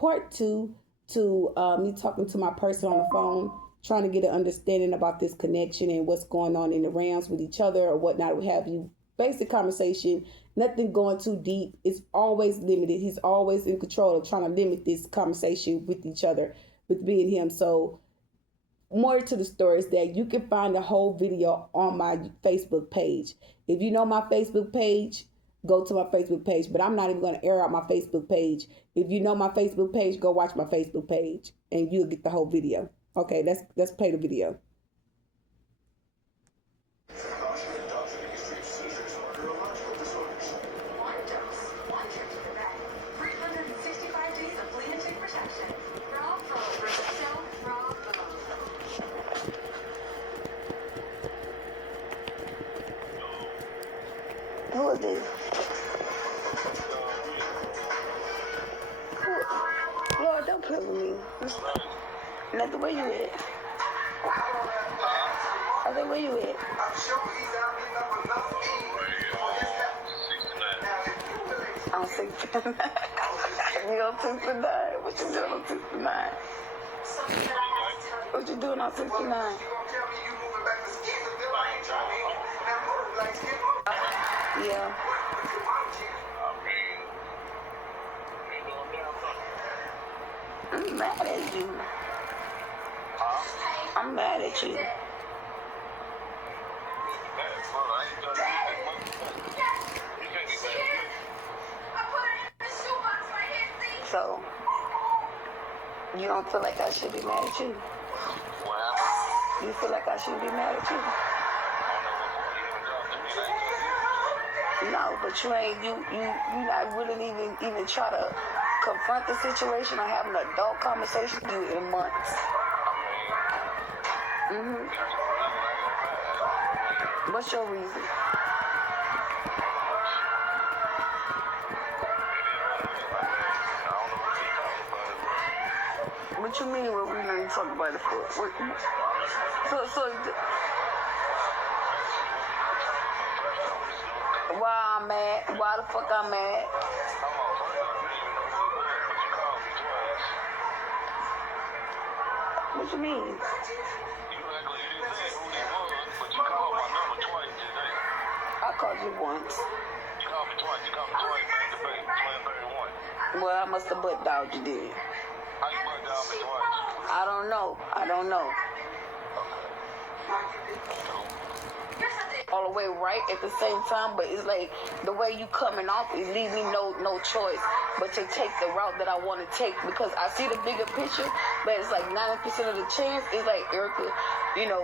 part two to me talking to my person on the phone, trying to get an understanding about this connection and what's going on in the realms with each other or whatnot. We have you basic conversation, nothing going too deep. It's always limited. He's always in control of trying to limit this conversation with each other, with me and him. So more to the story is that you can find the whole video on my Facebook page. If you know my Facebook page, go to my Facebook page, but I'm not even going to air out my Facebook page. If you know my Facebook page, go watch my Facebook page and you'll get the whole video. Okay, let's play the video. Who is this? Lord, don't play with me. Nothing, where you at? I said, where you at? I'm 69. You on 69? What you doing on 69? What you doing on 69? Yeah. I'm mad at you. I'm mad at you. So, you don't feel like I should be mad at you? You feel like I should be mad at you? No, but you ain't, you not really even try to confront the situation or have an adult conversation with you in months. What's your reason? What you mean what we ain't talking about it for? So why I'm mad? Why the fuck I'm mad? What you mean? I called you once. You called me twice. You called me twice. Debate 12:31. Well, I must have butt dogged you did. How you butt down me twice? I don't know. All the way right at the same time, but it's like the way you coming off, it leaves me no choice but to take the route that I want to take because I see the bigger picture, but it's like 90% of the chance is like, Erica, you know.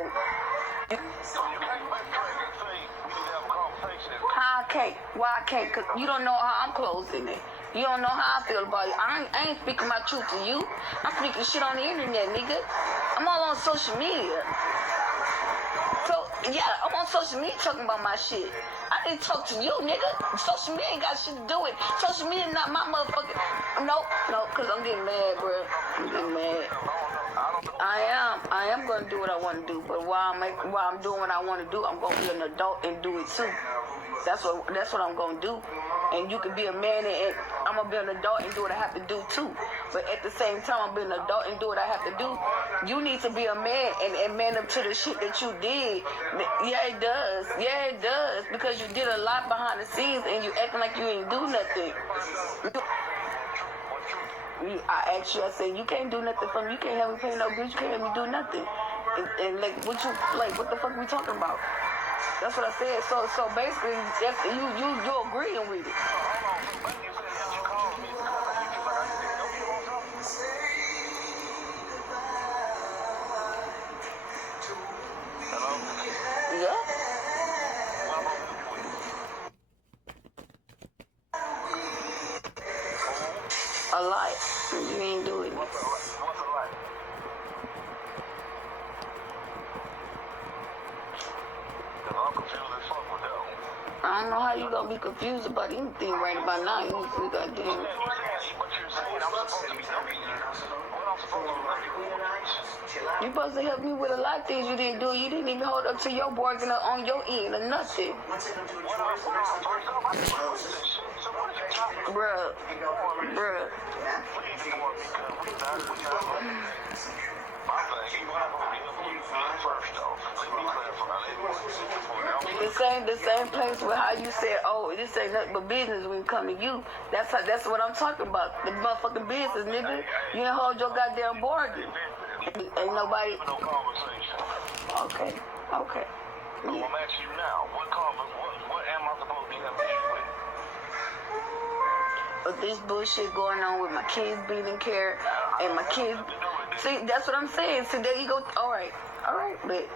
So you can't make and say we need to have a conversation. How I can't? Why I can't? Cause you don't know how I'm closing it. You don't know how I feel about it. I ain't speaking my truth to you. I'm speaking shit on the internet, nigga. I'm all on social media. So, yeah, I'm on social media talking about my shit. I didn't talk to you, nigga. Social media ain't got shit to do with it. Social media not my motherfucking... No, because I'm getting mad, bro. I'm getting mad. I am going to do what I want to do, but while I'm doing what I want to do, I'm going to be an adult and do it too. That's what I'm going to do. And you can be a man and I'm going to be an adult and do what I have to do too. But at the same time, I'm being an adult and do what I have to do. You need to be a man and man up to the shit that you did. Yeah, it does. Yeah, it does. Because you did a lot behind the scenes and you acting like you ain't do nothing. I asked you, I said, you can't do nothing for me. You can't help me pay no bills. You can't help me do nothing. And like, what the fuck are we talking about? That's what I said. So basically, you agreeing with it. Yeah. A lot. You ain't do it. What's a lie? I'm confused as fuck with that one. I don't know how you gonna be confused about anything right about now. You goddamn. But you're saying I'm supposed to be helping you. What I'm supposed to do? You supposed to help me with a lot of things you didn't do. You didn't even hold up to your bargain on your end or nothing. Bruh. The same place where how you said, oh, this ain't nothing but business when it come to you. That's what I'm talking about. The motherfucking business, nigga. You didn't hold your goddamn bargain. Ain't nobody. Okay. So I'm asking you now, what am I supposed to be having with? But this bullshit going on with my kids being in care and my kids. See, that's what I'm saying. So there you go. All right, bet.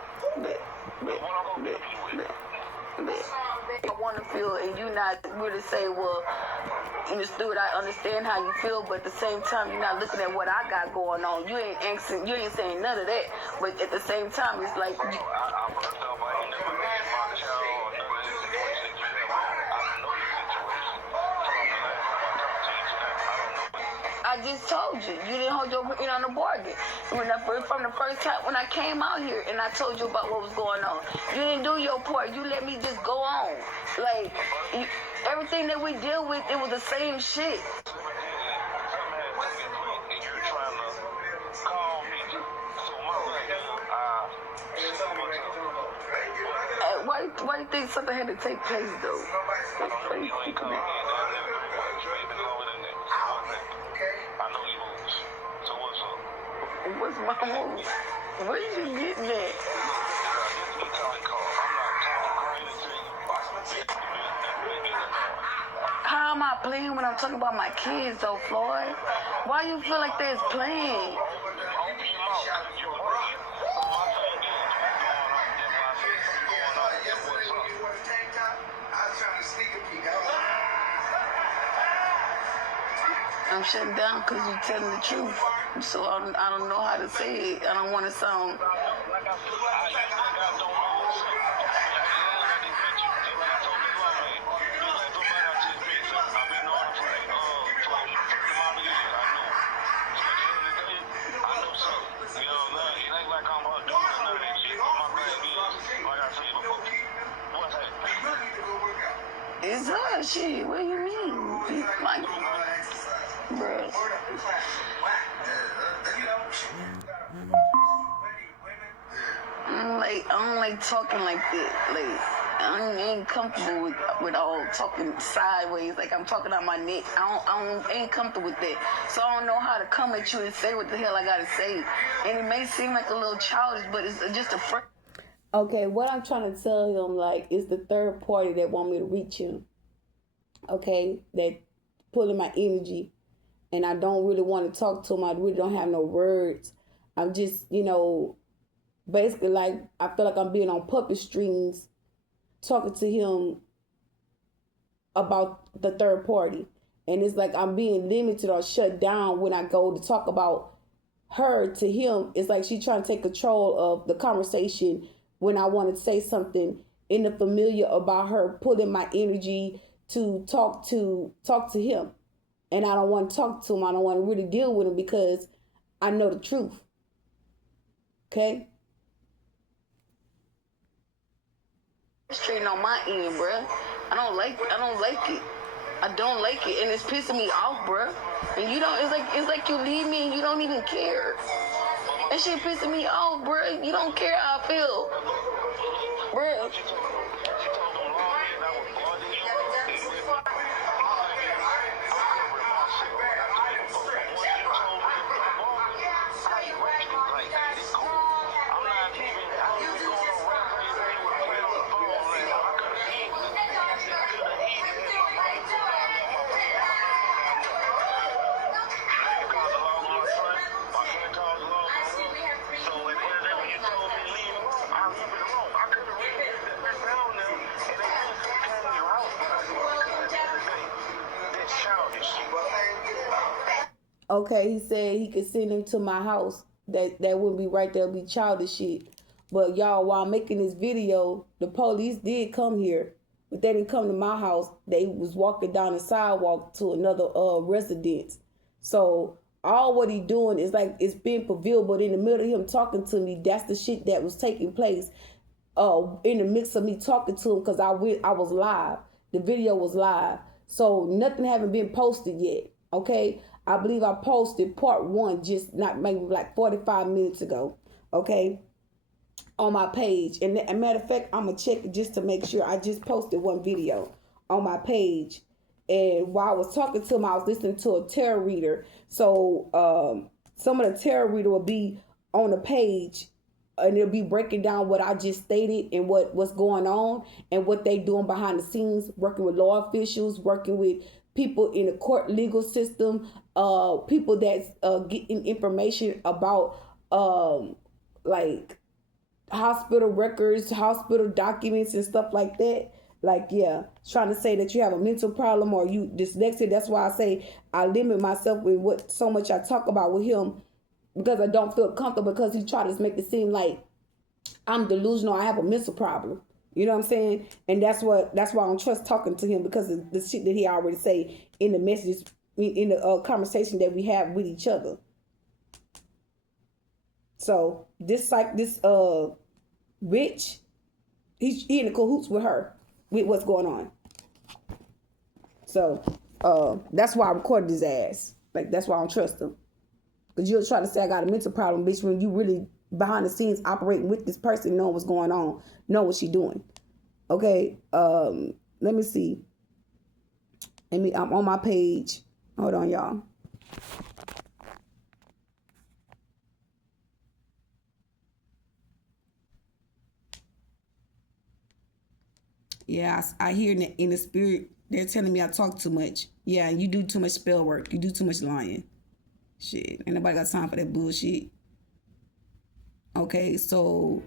I want to feel, and you not really say, well, understood. I understand how you feel, but at the same time, you're not looking at what I got going on. You ain't saying none of that. But at the same time, it's like. I just told you didn't hold your hand on the bargain. From the first time when I came out here and I told you about what was going on, you didn't do your part. You let me just go on. Like everything that we deal with, it was the same shit. Why do you think something had to take place though? What's my move? Where you getting at? How am I playing when I'm talking about my kids though, Floyd? Why you feel like that's playing? I'm shutting down because you're telling the truth. So I don't know how to say it. I don't want to sound. It's her shit. What do you mean? Like, bruh. I don't like talking like that. Like, I ain't comfortable with all talking sideways. Like I'm talking out my neck. I ain't comfortable with that. So I don't know how to come at you and say what the hell I gotta say. And it may seem like a little childish, but it's just a Okay, what I'm trying to tell him, like, is the third party that want me to reach him. Okay, that pulling my energy, and I don't really want to talk to him. I really don't have no words. I'm just, basically like I feel like I'm being on puppet strings, talking to him about the third party, and it's like I'm being limited or shut down when I go to talk about her to him. It's like she's trying to take control of the conversation when I want to say something in the familiar about her pulling my energy to talk to him. And I don't want to talk to him. I don't want to really deal with him because I know the truth. Okay? Straight on my end, bruh. I don't like it. I don't like it, and it's pissing me off, bruh. And it's like you leave me and you don't even care. That shit pissing me off, bruh. You don't care how I feel, bruh. Okay, he said he could send him to my house. That wouldn't be right. That would be childish shit. But y'all, while making this video, the police did come here, but they didn't come to my house. They was walking down the sidewalk to another residence. So all what he doing is like it's being prevailed, but in the middle of him talking to me, that's the shit that was taking place. In the mix of me talking to him, because I was live. The video was live, so nothing haven't been posted yet. Okay, I believe I posted part 1 just not maybe like 45 minutes ago. Okay, on my page. And a matter of fact, I'm gonna check it just to make sure. I just posted one video on my page, and while I was talking to him, I was listening to a tarot reader. So some of the tarot reader will be on the page, and it'll be breaking down what I just stated and what's going on and what they doing behind the scenes, working with law officials, working with people in the court legal system, people that's getting information about like hospital records, hospital documents, and stuff like that. Like, yeah, trying to say that you have a mental problem or you dyslexic. That's why I say I limit myself with what so much I talk about with him, because I don't feel comfortable, because he tried to make it seem like I'm delusional, I have a mental problem. You know what I'm saying? And that's why I don't trust talking to him, because of the shit that he already say in the messages, in the conversation that we have with each other. So this Rich, he in the cahoots with her, with what's going on. So that's why I recorded his ass. Like, that's why I don't trust him. Because you'll try to say I got a mental problem, bitch, when you really behind the scenes operating with this person, knowing what's going on, know what she doing. Okay, let me see. I'm on my page. Hold on, y'all. Yeah, I hear in the spirit, they're telling me I talk too much. Yeah, you do too much spell work. You do too much lying. Shit, ain't nobody got time for that bullshit. Okay, so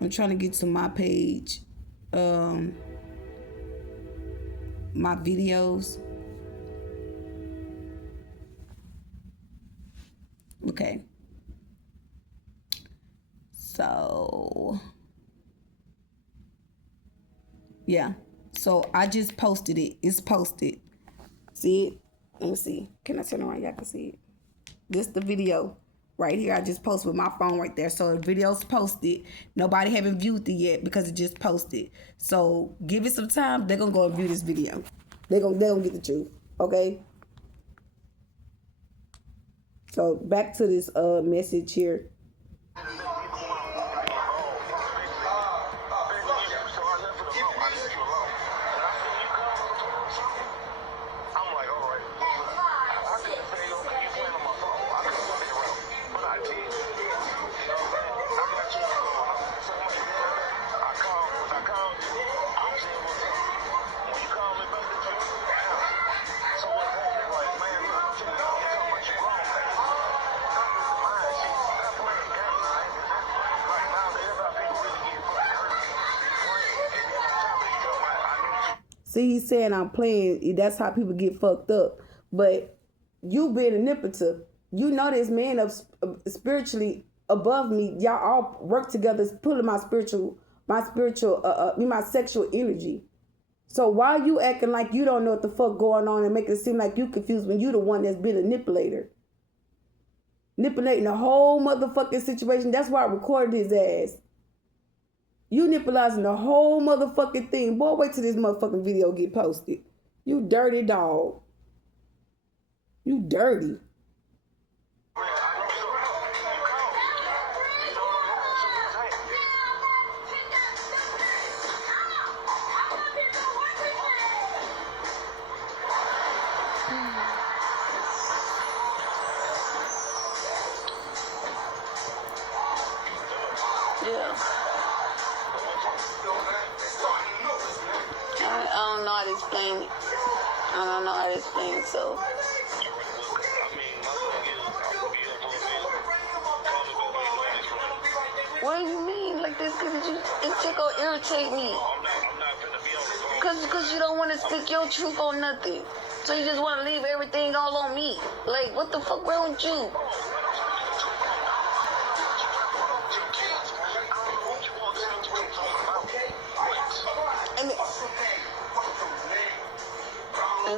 I'm trying to get to my page, my videos. Okay, so yeah, so I just posted it. It's posted. See it? Let me see. Can I turn around? Y'all can see it. This the video right here. I just posted with my phone right there. So the video's posted. Nobody haven't viewed it yet because it just posted. So give it some time. They're gonna go and view this video. They're gonna get the truth. Okay. So back to this message here. See, he's saying I'm playing. That's how people get fucked up. But you being a manipulative, you know this man up spiritually above me. Y'all all work together, pulling my sexual energy. So why you acting like you don't know what the fuck going on and making it seem like you confused when you the one that's been a manipulator? Manipulating the whole motherfucking situation. That's why I recorded his ass. You manipulating the whole motherfucking thing. Boy, wait till this motherfucking video get posted. You dirty dog. You dirty. I don't know how to explain it, so. What do you mean? Like this, it's just gonna irritate me. Cause you don't want to speak your truth on nothing. So you just want to leave everything all on me. Like, what the fuck wrong with you? And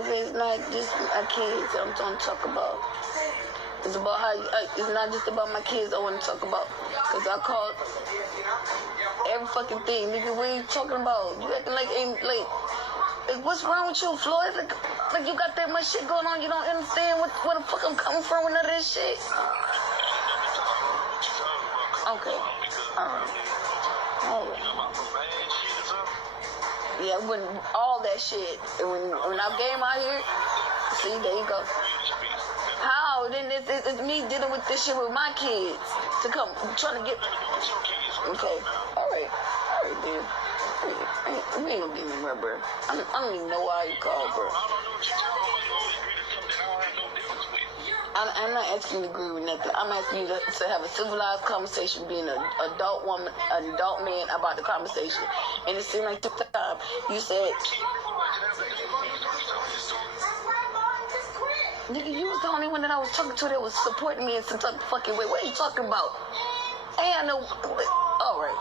it's not just my kids I'm trying to talk about. It's about how, it's not just about my kids I want to talk about. Because I called every fucking thing. Nigga, what are you talking about? You acting like, what's wrong with you, Floyd? Like like you got that much shit going on. You don't understand where the fuck I'm coming from with none of this shit. Okay. Alright. Yeah, when all that shit, when I came out here, see, there you go. How? Then it's me dealing with this shit with my kids to come, trying to get. Okay, all right, dude. You ain't gonna give me rubber. I don't even know why you called, bro. I'm not asking you to agree with nothing. I'm asking you to have a civilized conversation, being an adult woman, an adult man about the conversation. And it seemed like the time you said, nigga, you was the only one that I was talking to that was supporting me in some type of fucking way. What are you talking about? Ain't I know. All right.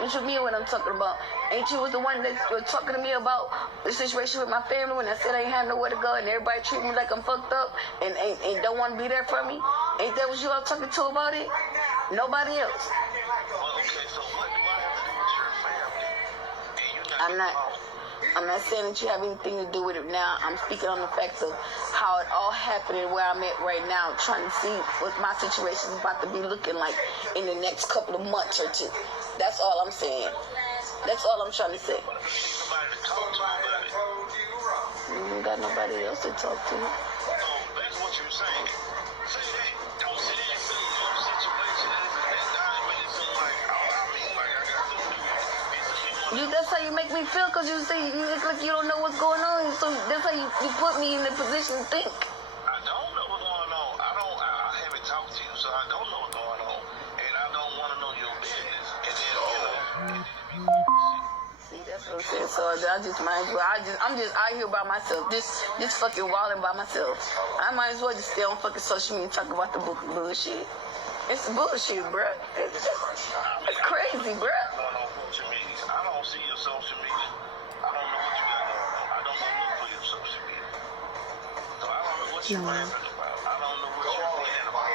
What you mean what I'm talking about? Ain't you was the one that was talking to me about the situation with my family when I said I ain't had nowhere to go and everybody treat me like I'm fucked up and don't want to be there for me? Ain't that what you all talking to about it? Nobody else. I'm not saying that you have anything to do with it now. I'm speaking on the fact of how it all happened and where I'm at right now, trying to see what my situation is about to be looking like in the next couple of months or two. That's all I'm saying. That's all I'm trying to say. You ain't got nobody else to talk to. That's what you're saying. Say that. Don't sit there and say your situation is that but it seems like, I got That's how you make me feel, because you say you look like you don't know what's going on. So that's how you put me in the position to think. I don't know what's going on. I haven't talked to you, so I don't know what's going on. And I don't want to know your business. And then, See, that's what I'm saying. So I just might as well. I'm just out here by myself. Just fucking wilding by myself. I might as well just stay on fucking social media and talk about the book of bullshit. It's bullshit, bruh. It's crazy, bruh. I don't see your social media. I don't know what you got going on. I don't go look for your social media. So I don't know what you're rapping about. I don't know what you're saying about.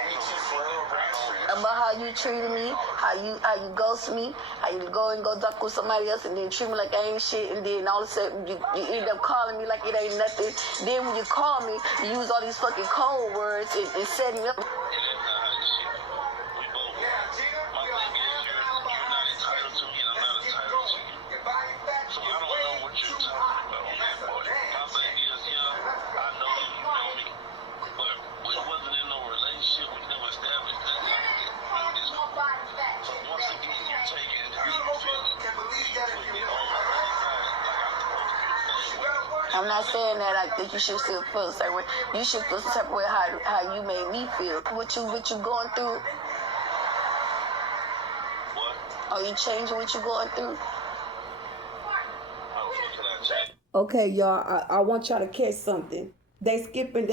About how you treated me, how you ghost me, how you go talk with somebody else and then treat me like I ain't shit, and then all of a sudden you end up calling me like it ain't nothing. Then when you call me, you use all these fucking code words and set me up. I'm not saying that I think you should still feel the same way. You should feel the same way how you made me feel. What you going through? What? Are you changing what you going through? Okay, y'all, I want y'all to catch something. They skipping,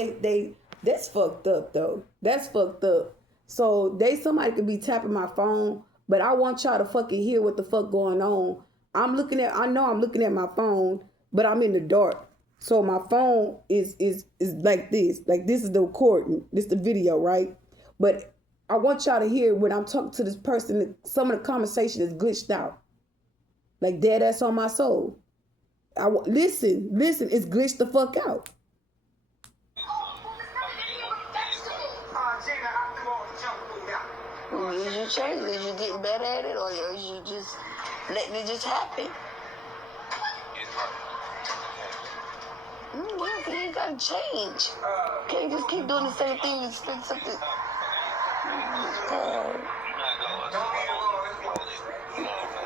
that's fucked up, though. That's fucked up. So somebody could be tapping my phone, but I want y'all to fucking hear what the fuck going on. I know I'm looking at my phone, but I'm in the dark. So my phone is like this. Like, this is the recording. This is the video, right? But I want y'all to hear when I'm talking to this person, some of the conversation is glitched out. Like, dead ass on my soul. Listen, it's glitched the fuck out. Is you change? Is you getting better at it, or is you just letting it just happen? You ain't gotta change. Can't just keep doing the same thing and expect something.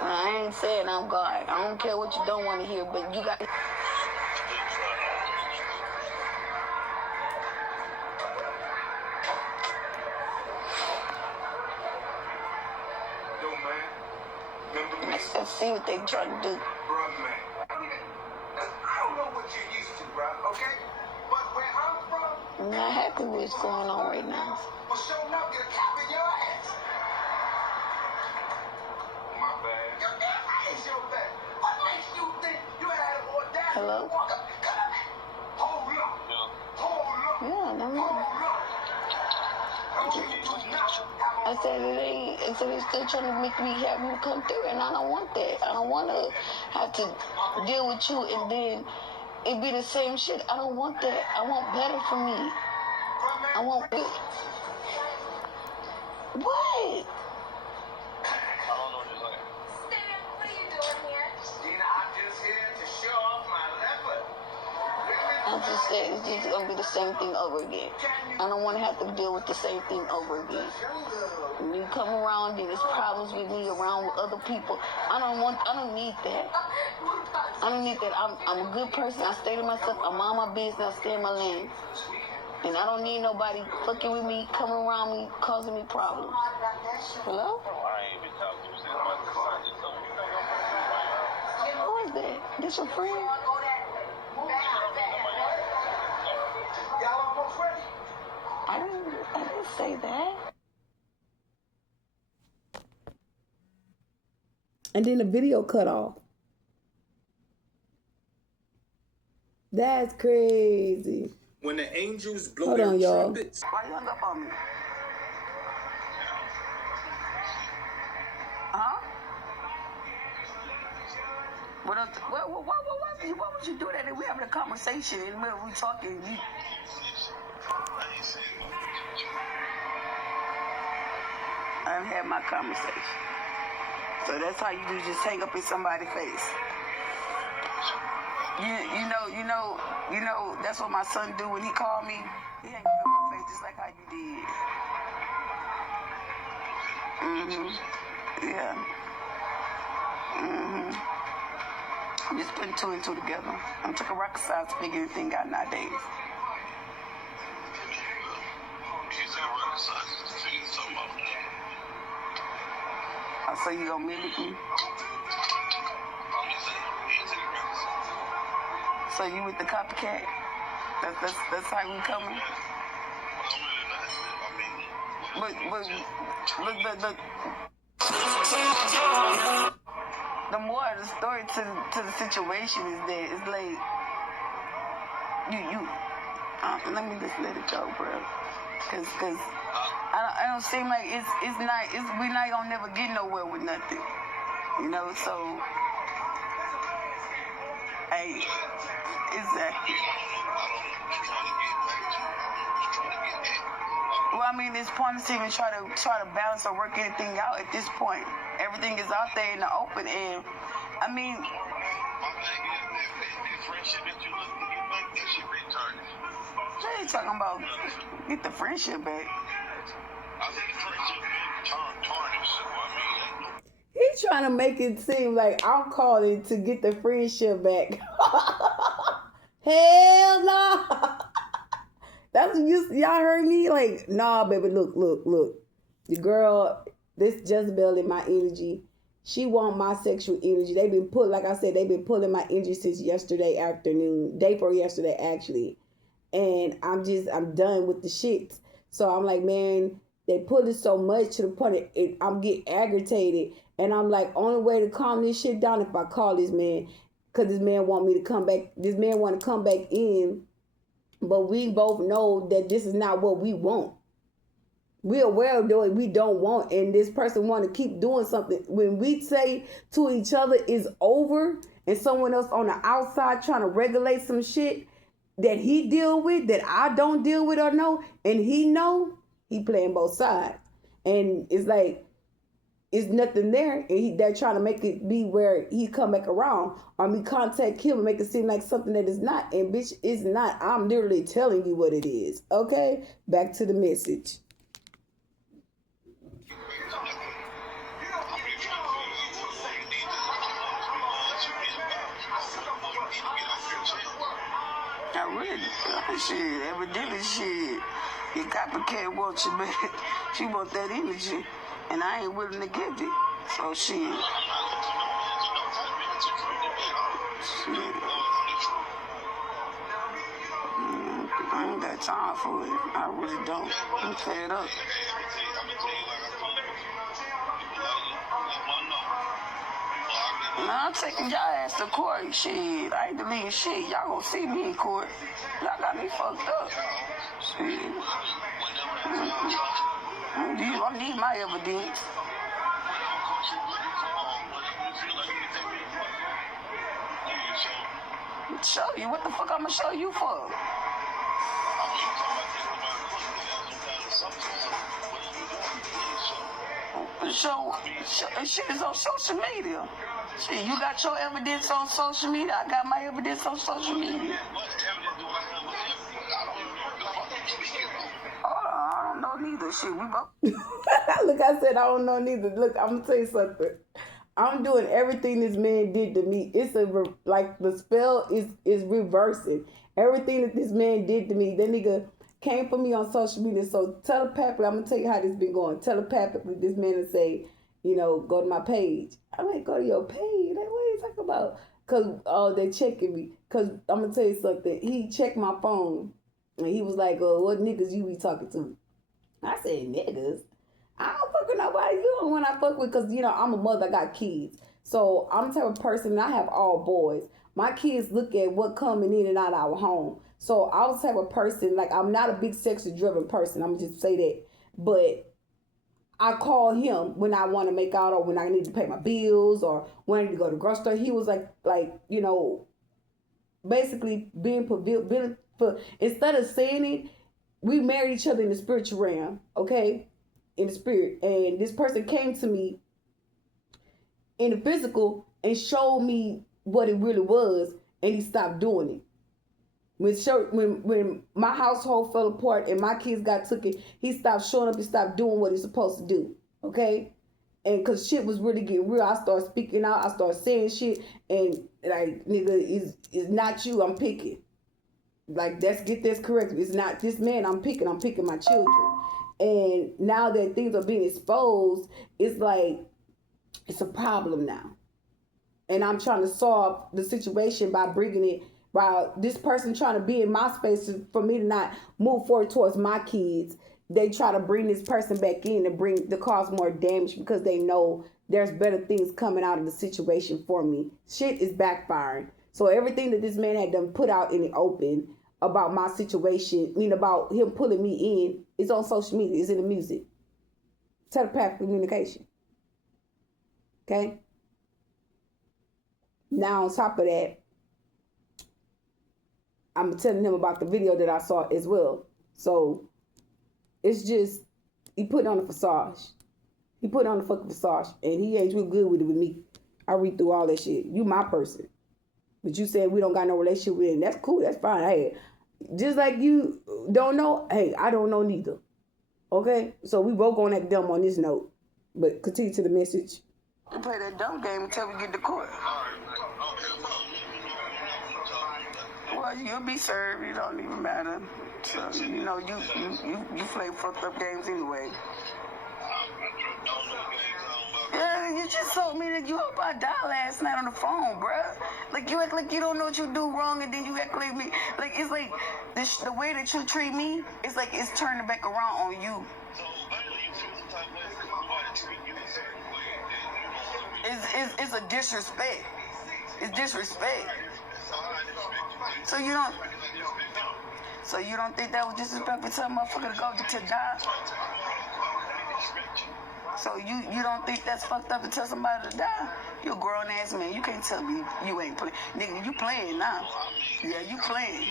I ain't saying I'm God. I don't care what you don't want to hear, but you got. Let's see what they trying to do. I'm not happy with what's going on right now. Hello? Yeah, no more. I said it's still trying to make me have come through, and I don't want that. I don't want to have to deal with you and then it be the same shit. I don't want that. I want better for me. I want it. What? I don't know what you're saying. Stan, what are you doing here? Dina, I'm just here to show off my leopard. I just said it's just gonna be the same thing over again. I don't want to have to deal with the same thing over again. When you come around, then there's problems with me around with other people. I don't need that. I don't need that. I'm a good person. I stay to myself. I'm on my business. I stay in my lane. And I don't need nobody fucking with me, coming around me, causing me problems. Hello? I ain't even talking to you. Said about the son. Just told me you think I'm fucking Who is that? This your friend? I didn't say that. And then the video cut off. That's crazy. When the angels blow Hold their on, y'all. trumpets, Why you hung up on me? Huh? What else? Why would you do that? We having a conversation in the middle. We talking. I done had my conversation. So that's how you do. Just hang up in somebody's face. You know. That's what my son do when he called me. He hang up in my face just like how you did. Yeah. I'm just putting two and two together. I'm taking rocket science to figure anything out nowadays. He's in rocket science to figure something out. I say you gonna mimic me. I'm just saying, he's in rocket science. So you with the copycat? That's how we coming. I'm really not. I mean, But the more of the story to the situation is that it's like let me just let it go, bro. Cause I don't seem like we're not gonna never get nowhere with nothing, you know. So hey, exactly. Well, I mean, it's pointless to even try to balance or work anything out at this point. Everything is out there in the open, and I mean, my thing is that friendship that you looking to get back, that shit retarded. they ain't talking about get the friendship back. I think the friendship been tarnished, so I mean, He's trying to make it seem like I'm calling to get the friendship back. Hell no. That's what y'all heard me? Like, nah, baby, look. The girl, this Jezebel in my energy, she want my sexual energy. They've been like I said, they've been pulling my energy since yesterday afternoon, day before yesterday, actually. And I'm done with the shit. So I'm like, man, they pull it so much to the point I'm getting aggravated. And I'm like, only way to calm this shit down if I call this man. Because this man want me to come back. This man want to come back in. But we both know that this is not what we want. We're aware of what we don't want. And this person want to keep doing something. When we say to each other it's over and someone else on the outside trying to regulate some shit that he deal with, that I don't deal with or know, and he know, he playing both sides. And it's like, it's nothing there. And they're trying to make it be where he come back around. Or me contact him and make it seem like something that is not. And bitch, it's not. I'm literally telling you what it is. Okay? Back to the message. I really, shit, evidently, shit, your copycat wants you back. She want that energy, and I ain't willing to give it. So, shit. I ain't got time for it. I really don't. I'm fed up. Now I'm taking y'all ass to court. Shit, I ain't deleting shit. Y'all gonna see me in court. Y'all got me fucked up. Shit. I need my evidence. Show you? What the fuck I'm gonna show you for? Show shit is on social media. Shit, you got your evidence on social media. I got my evidence on social media. I don't know neither. Shit, we both. Look, I said I don't know neither. Look, I'm gonna tell you something. I'm doing everything this man did to me. It's like the spell is reversing. Everything that this man did to me, that nigga came for me on social media. So telepathically, I'm gonna tell you how this been going. Telepathically, this man will say, go to my page. I'm like, go to your page. Like, what are you talking about? Cause they checking me. Cause I'm gonna tell you something. He checked my phone and he was like, what niggas you be talking to? I said, niggas. I don't fuck with nobody. You don't want I fuck with, because I'm a mother. I got kids, so I'm the type of person. I have all boys. My kids look at what coming in and out of our home. So I was the type of person, like, I'm not a big sexually driven person. I'm just say that, but I call him when I want to make out, or when I need to pay my bills, or when I need to go to the grocery store. He was like basically being for instead of saying it, we married each other in the spiritual realm, okay? In the spirit. And this person came to me in the physical and showed me what it really was, and he stopped doing it. When my household fell apart and my kids got taken, he stopped showing up and stopped doing what he's supposed to do, okay? And because shit was really getting real, I started speaking out, I started saying shit, and like, nigga, it's not you I'm picking. Like, let's get this correct. It's not this man I'm picking my children. And now that things are being exposed, it's like, it's a problem now. And I'm trying to solve the situation by bringing it, by this person trying to be in my space for me to not move forward towards my kids. They try to bring this person back in to cause more damage, because they know there's better things coming out of the situation for me. Shit is backfiring. So everything that this man had done put out in the open about my situation, about him pulling me in, it's on social media, it's in the music. Telepathic communication. Okay? Now, on top of that, I'm telling him about the video that I saw as well. So, it's just, he put on a facade. He put on a fucking facade, and he ain't too good with it with me. I read through all that shit. You my person. But you said we don't got no relationship with him. That's cool, that's fine. Hey, just like you don't know, hey, I don't know neither. Okay? So we both going to act dumb on this note. But continue to the message. We play that dumb game until we get to court. Well, you'll be served. It don't even matter. So, you play fucked up games anyway. Yeah, you just told me that you hope I die last night on the phone, bruh. Like, you act like you don't know what you do wrong, and then you act like me. Like, it's like the way that you treat me, it's like it's turning back around on you. It's a disrespect. It's disrespect. So you don't think that was disrespectful to a motherfucker to go to die? So you don't think that's fucked up to tell somebody to die? You a grown ass man. You can't tell me you ain't playing. Nigga, you playing now. Yeah, you playing.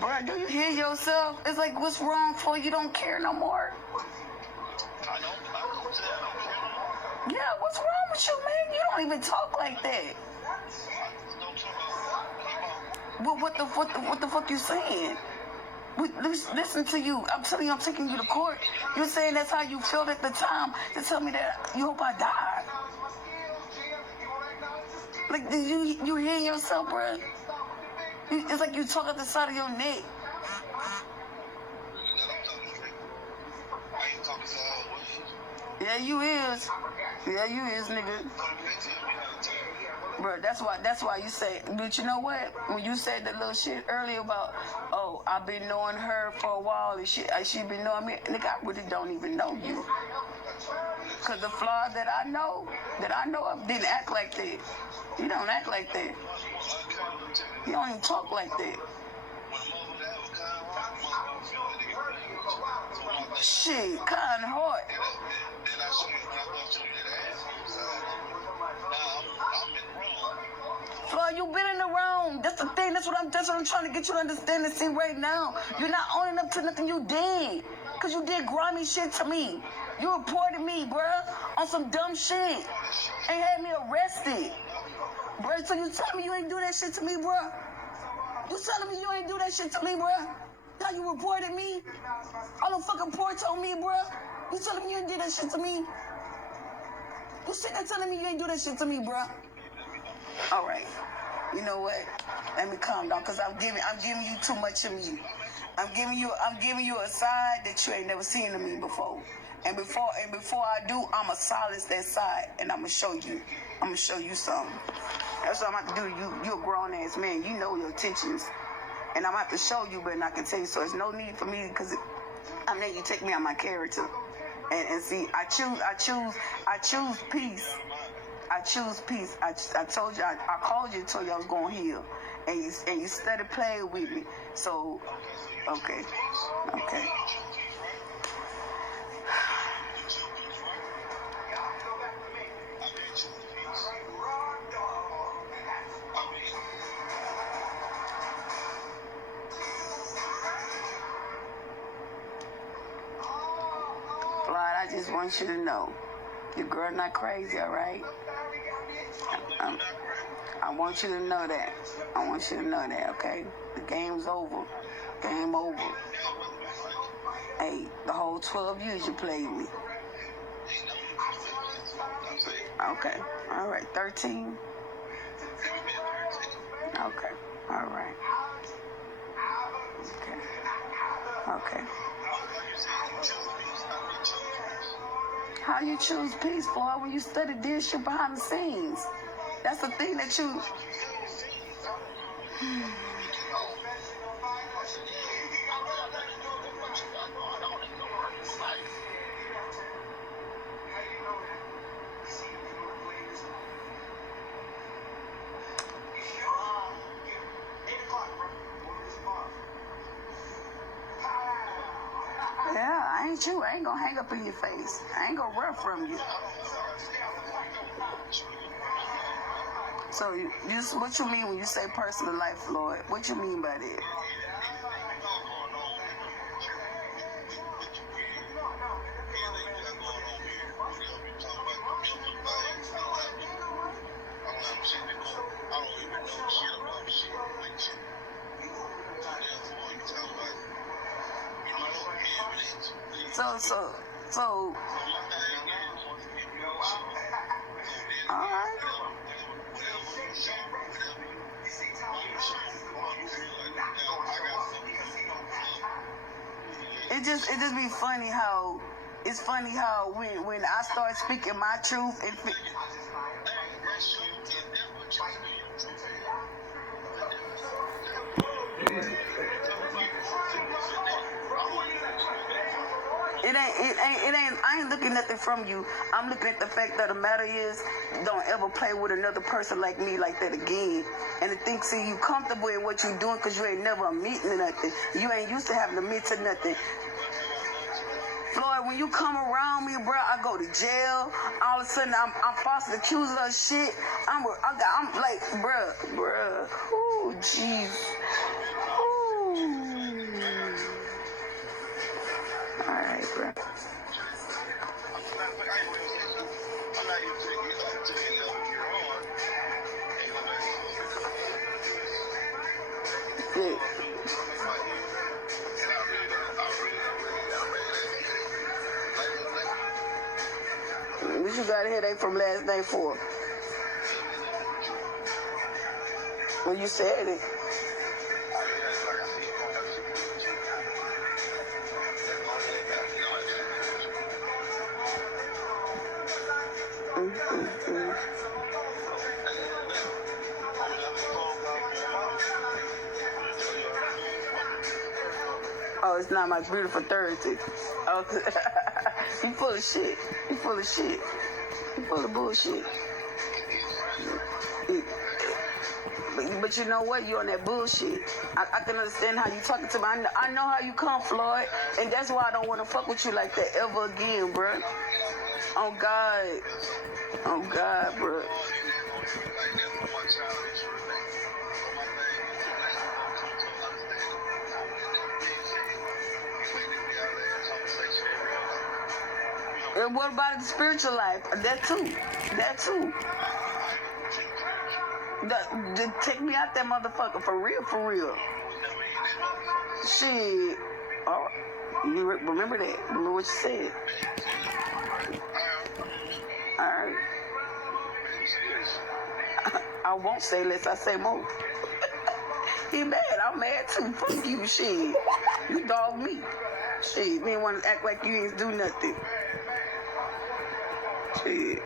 Bruh, do you hear yourself? It's like, what's wrong for you? Don't care no more. Yeah, what's wrong with you, man? You don't even talk like that. What the fuck you saying? Listen to you. I'm telling you, I'm taking you to court. You're saying that's how you felt at the time to tell me that you hope I die. Like, you hear yourself, bro? It's like you talk at the side of your neck. Yeah, you is. Yeah, you is, nigga. Bro, that's why you say, but you know what? When you said that little shit earlier about, oh, I've been knowing her for a while and she been knowing me, nigga, I really don't even know you. Cause the flaw that I know of didn't act like that. You don't act like that. You don't even talk like that. Shit, kind of hard. Floyd, you been in the wrong. That's the thing. That's what I'm trying to get you to understand and see right now. You're not owning up to nothing you did. Cause you did grimy shit to me. You reported me, bruh, on some dumb shit. And had me arrested. Bruh, so you telling me you ain't do that shit to me, bruh? You telling me you ain't do that shit to me, bruh? Now you reported me? All the fucking reports on me, bruh? You telling me you ain't do that shit to me? You sitting there telling me you ain't do that shit to me, bruh? All right. You know what? Let me calm down, cause I'm giving you too much of me. I'm giving you a side that you ain't never seen of me before. And before I do, I'ma silence that side, and I'ma show you something. That's what I'm about to do. You a grown ass man. You know your intentions, and I'm about to show you, but I can tell you. So there's no need for me, cause I'm letting you take me out my character. And see, I choose peace. I choose peace. I told you, I called you and told you I was going to heal. And you started playing with me. So, okay. Floyd, I just want you to know, your girl not crazy, all right? I want you to know that. Okay? The game's over. Game over. Hey, the whole 12 years you played me. Okay. All right. 13? Okay. All right. Okay. How you choose peace, Floyd, when you study this shit behind the scenes? That's the thing that you... Yeah, I ain't you. I ain't gonna hang up in your face. I ain't gonna run from you. So, what you mean when you say personal life, Floyd? What you mean by that? So, all right. It just be funny how when I start speaking my truth and I ain't looking nothing from you. I'm looking at the fact that the matter is, don't ever play with another person like me like that again. And to think, see, you comfortable in what you doing because you ain't never admitting to nothing. You ain't used to having to admit to nothing. Floyd, when you come around me, bro, I go to jail. All of a sudden, I'm falsely accused of shit. I'm like, bruh. Ooh, jeez. Ooh. All right, bruh. Yeah. What you got a headache from last night for? When you said it. Oh, it's not my beautiful Thursday. Oh, he full of shit. He full of bullshit. But you know what? You on that bullshit. I can understand how you talking to me. I know how you come, Floyd, and that's why I don't want to fuck with you like that ever again, bro. Oh God, bro. And what about the spiritual life? That too. That too. Take me out that motherfucker for real, for real. Shit. Oh, you remember that? Remember what you said? All right. I won't say less. I say more. He mad. I'm mad too. Fuck you, shit. You dog me. Shit. You didn't want to act like you ain't do nothing. Shit.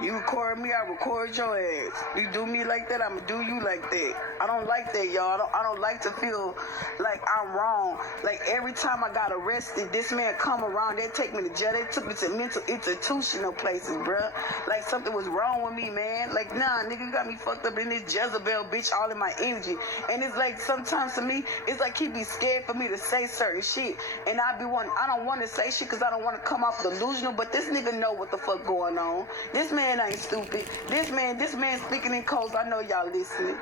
You record me, I record your ass. You do me like that, I'ma do you like that. I don't like that, y'all. I don't like to feel like I'm wrong. Like every time I got arrested, this man come around, they take me to jail. They took me to mental institutional places, bruh. Like something was wrong with me, man. Like, nah, nigga, you got me fucked up in this Jezebel bitch, all in my energy. And it's like sometimes to me, it's like he be scared for me to say certain shit. And I don't want to say shit because I don't want to come off delusional, but this nigga know what the fuck going on. This man ain't stupid. This man speaking in codes. I know y'all listening.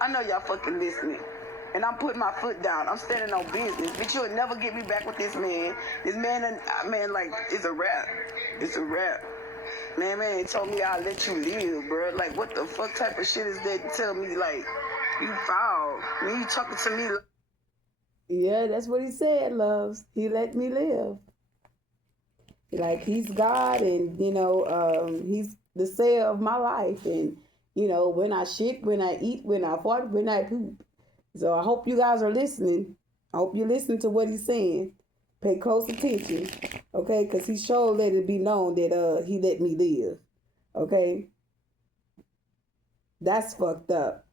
I know y'all fucking listening. And I'm putting my foot down. I'm standing on business. But you'll never get me back with this man. This man, like, it's a rap. It's a rap. Man told me I'll let you live, bro. Like, what the fuck type of shit is that to tell me, like, you foul? When you talking to me like... Yeah, that's what he said, loves. He let me live. Like, he's God, and, he's the sayer of my life. And, when I shit, when I eat, when I fart, when I poop. So I hope you guys are listening. I hope you listen to what he's saying. Pay close attention, okay? Because he sure let it be known that he let me live, okay? That's fucked up.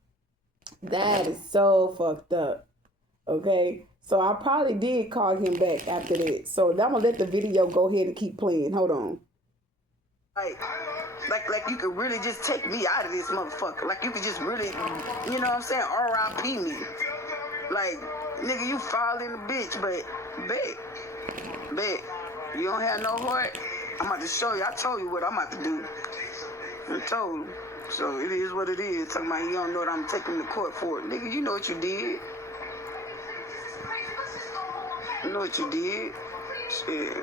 That is so fucked up, okay? So I probably did call him back after that. So I'm going to let the video go ahead and keep playing. Hold on. Like you could really just take me out of this motherfucker. Like you could just really, you know what I'm saying, R.I.P. me. Like, nigga, you fall in the bitch, but bet. You don't have no heart? I'm about to show you. I told you what I'm about to do. I told him. So it is what it is. Talking about you don't know what I'm taking to court for. Nigga, you know what you did. You know what you did? Shit.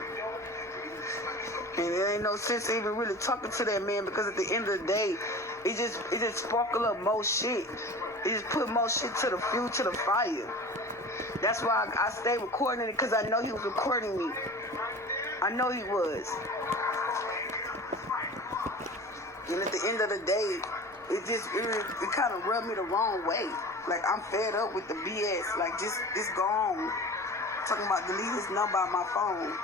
And there ain't no sense even really talking to that man because at the end of the day, it just sparkle up more shit. It just put more shit to the fuel, to the fire. That's why I stayed recording it because I know he was recording me. I know he was. And at the end of the day, it kind of rubbed me the wrong way. Like, I'm fed up with the BS. Like, just go on. Talking about delete his number on my phone.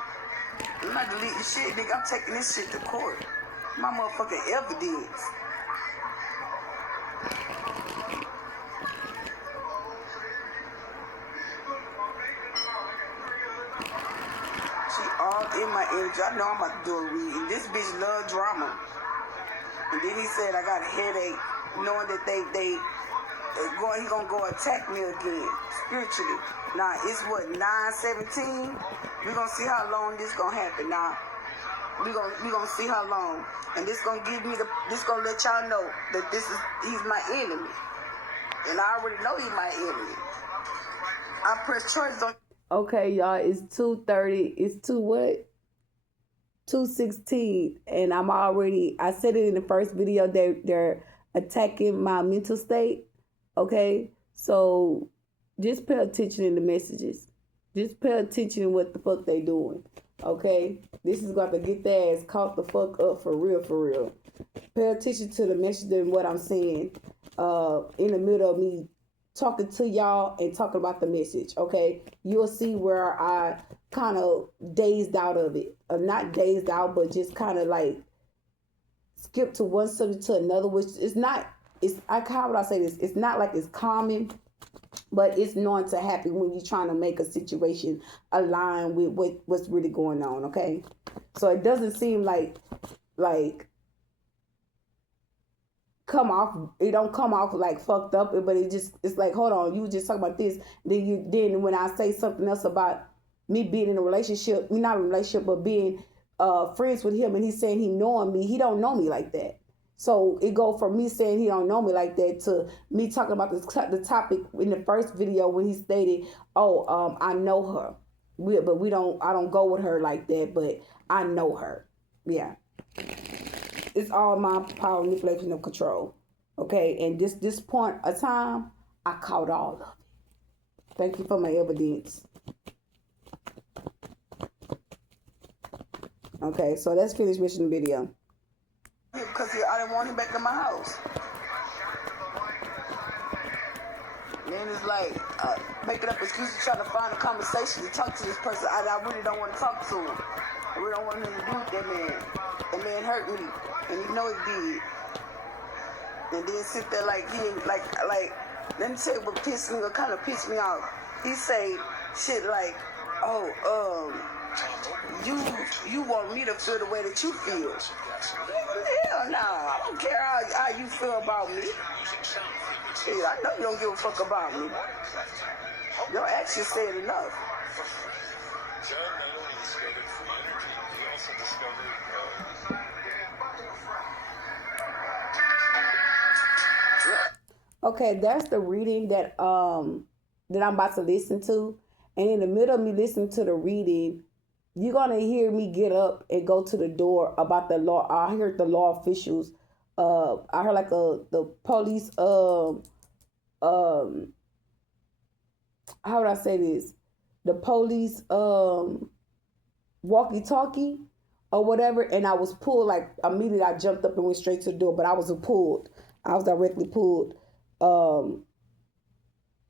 I'm not deleting shit, nigga. I'm taking this shit to court. My motherfucking evidence. She all in my energy. I know I'm about to do a read. This bitch love drama. And then he said I got a headache, knowing that he gonna go attack me again spiritually. Now it's what, 9:17. We gonna see how long this gonna happen. Now we gonna see how long, and this gonna let y'all know that he's my enemy, and I already know he's my enemy. I press charges on. Okay, y'all, it's 2:30. It's 2:16, and I said it in the first video, they're attacking my mental state, okay? So just pay attention in the messages. Just pay attention to what the fuck they doing, okay? This is going to get their ass caught the fuck up for real. Pay attention to the message and what I'm saying in the middle of me talking to y'all and talking about the message, okay? You'll see where I kind of dazed out of it. Not dazed out, but just kind of like skip to one subject to another, which is not, how would I say this? It's not like it's common, but it's known to happen when you're trying to make a situation align with what's really going on, okay? So it doesn't seem like it don't come off like fucked up, but it's like, hold on, you were just talking about this, then when I say something else about me being in a relationship, not a relationship, but being friends with him, and he's saying he knowing me, he don't know me like that. So it go from me saying he don't know me like that to me talking about the topic in the first video when he stated, I know her. I don't go with her like that, but I know her. Yeah. It's all my power, manipulation, of control. Okay, and this point of time, I caught all of it. Thank you for my evidence. Okay, so let's finish watching the video. Because I didn't want him back in my house. Then it's like making up excuses, trying to find a conversation to talk to this person. I really don't want to talk to him. I really don't want him to do with that man. That man hurt me, and you know he did. And then sit there like he like. Let me tell you what kind of pissed me off. He say shit like, "Oh, you want me to feel the way that you feel?" Hell no, I don't care how you feel about me. Hey, I know you don't give a fuck about me. Your actions said enough. John not only discovered free energy, he also discovered Okay, that's the reading that I'm about to listen to. And in the middle of me listening to the reading, you're gonna hear me get up and go to the door about the law. I heard the law officials. I heard like the police. How would I say this? The police walkie-talkie or whatever, and I was pulled. Like immediately, I jumped up and went straight to the door. But I was pulled. I was directly pulled.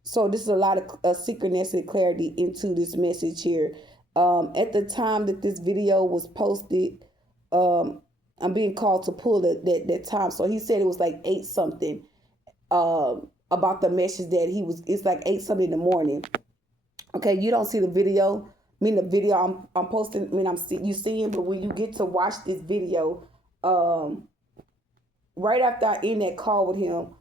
So this is a lot of synchronicity, clarity into this message here. At the time that this video was posted, I'm being called to pull that time. So he said it was like 8 something about the message that it's like 8 something in the morning. Okay, you don't see the video. I mean, the video I'm posting, you seeing, but when you get to watch this video, right after I end that call with him,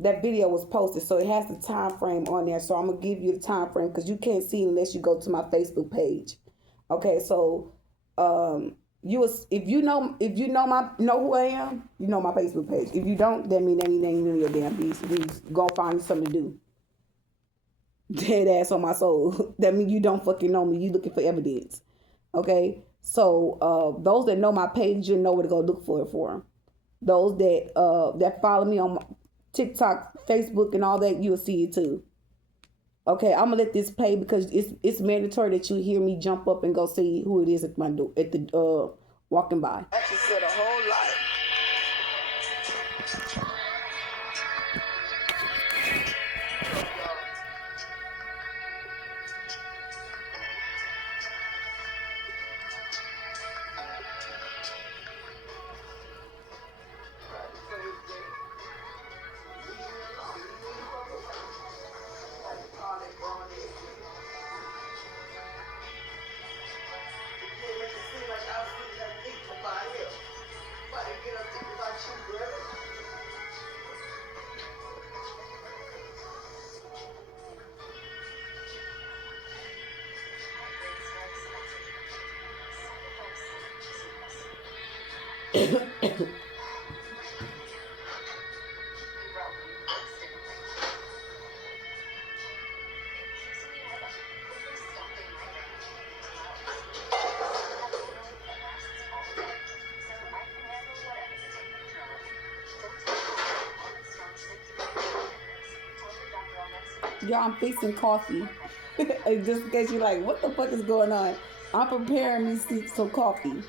that video was posted, so it has the time frame on there. So I'm gonna give you the time frame because you can't see it unless you go to my Facebook page. Okay, so if you know who I am, you know my Facebook page. If you don't, that means you know your damn beast. We go find something to do. Dead ass on my soul. That means you don't fucking know me. You looking for evidence. Okay, so those that know my page, you know where to go look for it for. Those that follow me on TikTok, Facebook, and all that, you'll see it too. Okay, I'm gonna let this play because it's mandatory that you hear me jump up and go see who it is at my door at the walking by. Actually said a whole lot. Y'all, I'm fixing coffee. Just in case you're like, what the fuck is going on? I'm preparing me some coffee.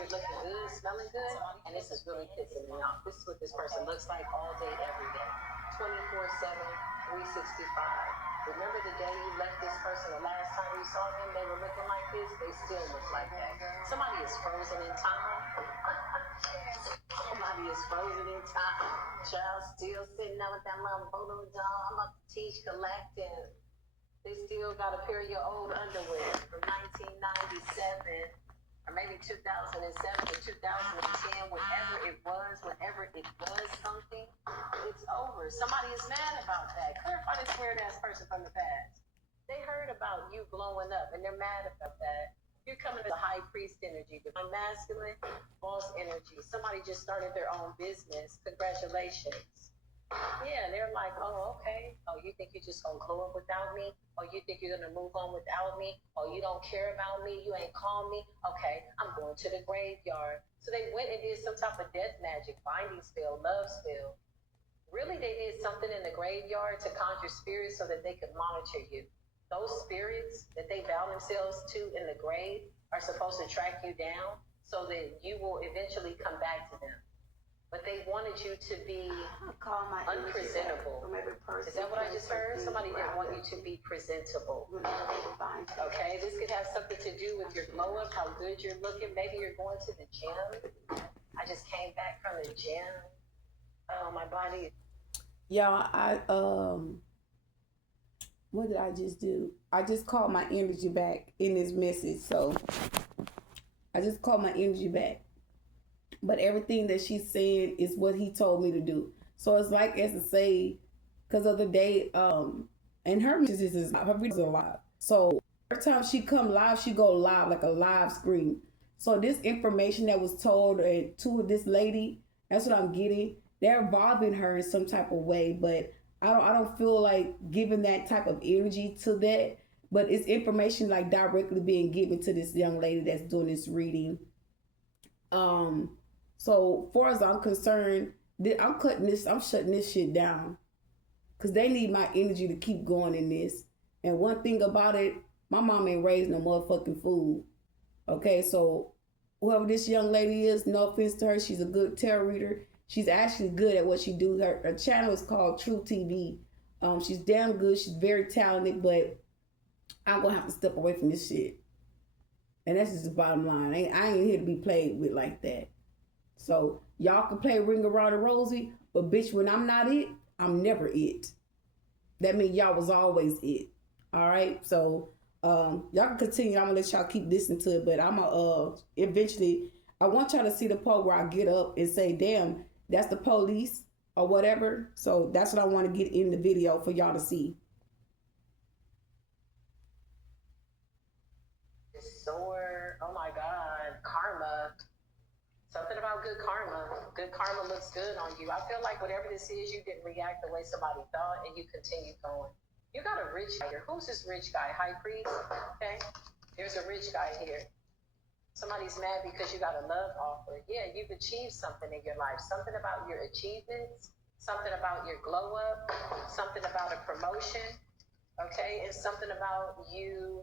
here looking good, smelling good, and this is really pissing me off. This is what this person looks like all day, every day. 24/7, 365. Remember the day you left this person, the last time you saw them, they were looking like this, they still look like that. Somebody is frozen in time. Somebody is frozen in time. Child still sitting there with that little voodoo doll. I'm about to teach collective. They still got a pair of your old underwear from 1997, or maybe 2007 to 2010, whenever it was something, it's over. Somebody is mad about that. Clarify this weird ass person from the past. They heard about you blowing up and they're mad about that. You're coming as a high priest energy, divine masculine, false energy. Somebody just started their own business. Congratulations. Yeah, they're like, oh, okay. Oh, you think you're just gonna glow up without me? Oh, you think you're gonna move on without me? Oh, you don't care about me? You ain't call me? Okay, I'm going to the graveyard. So they went and did some type of death magic, binding spell, love spell. Really, they did something in the graveyard to conjure spirits so that they could monitor you. Those spirits that they bow themselves to in the grave are supposed to track you down so that you will eventually come back to them. But they wanted you to be unpresentable. Is that what I just heard? Somebody didn't want you to be presentable. Okay, this could have something to do with your glow up, how good you're looking. Maybe you're going to the gym. I just came back from the gym. Oh, my body. Y'all, what did I just do? I just called my energy back in this message. So I just called my energy back. But everything that she's saying is what he told me to do. So it's like as to say, because of the day, and her messages is her videos are live. So every time she come live, she go live like a live stream. So this information that was told to this lady, that's what I'm getting. They're involving her in some type of way, but I don't feel like giving that type of energy to that. But it's information like directly being given to this young lady that's doing this reading. So far as I'm concerned, I'm shutting this shit down. Cause they need my energy to keep going in this. And one thing about it, my mom ain't raised no motherfucking fool. Okay, so whoever this young lady is, no offense to her, she's a good tarot reader. She's actually good at what she do. Her channel is called True TV. She's damn good. She's very talented, but I'm gonna have to step away from this shit. And that's just the bottom line. I ain't here to be played with like that. So y'all can play Ring Around the Rosie, but bitch, when I'm not it, I'm never it. That means y'all was always it. All right. So y'all can continue. I'm gonna let y'all keep listening to it, but I'm eventually. I want y'all to see the part where I get up and say, "Damn, that's the police" or whatever. So that's what I want to get in the video for y'all to see. Sore. Oh my God, karma. Something about good karma. Good karma looks good on you. I feel like whatever this is, you didn't react the way somebody thought and you continue going. You got a rich guy here. Who's this rich guy? High priest? Okay. There's a rich guy here. Somebody's mad because you got a love offer. Yeah, you've achieved something in your life. Something about your achievements. Something about your glow up. Something about a promotion. Okay. And something about you.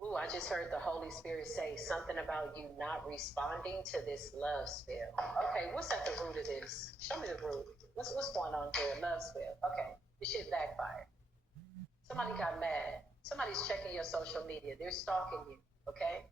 Ooh, I just heard the Holy Spirit say something about you not responding to this love spell. Okay, what's at the root of this? Show me the root. What's going on here? Love spell. Okay, this shit backfired. Somebody got mad. Somebody's checking your social media. They're stalking you, okay?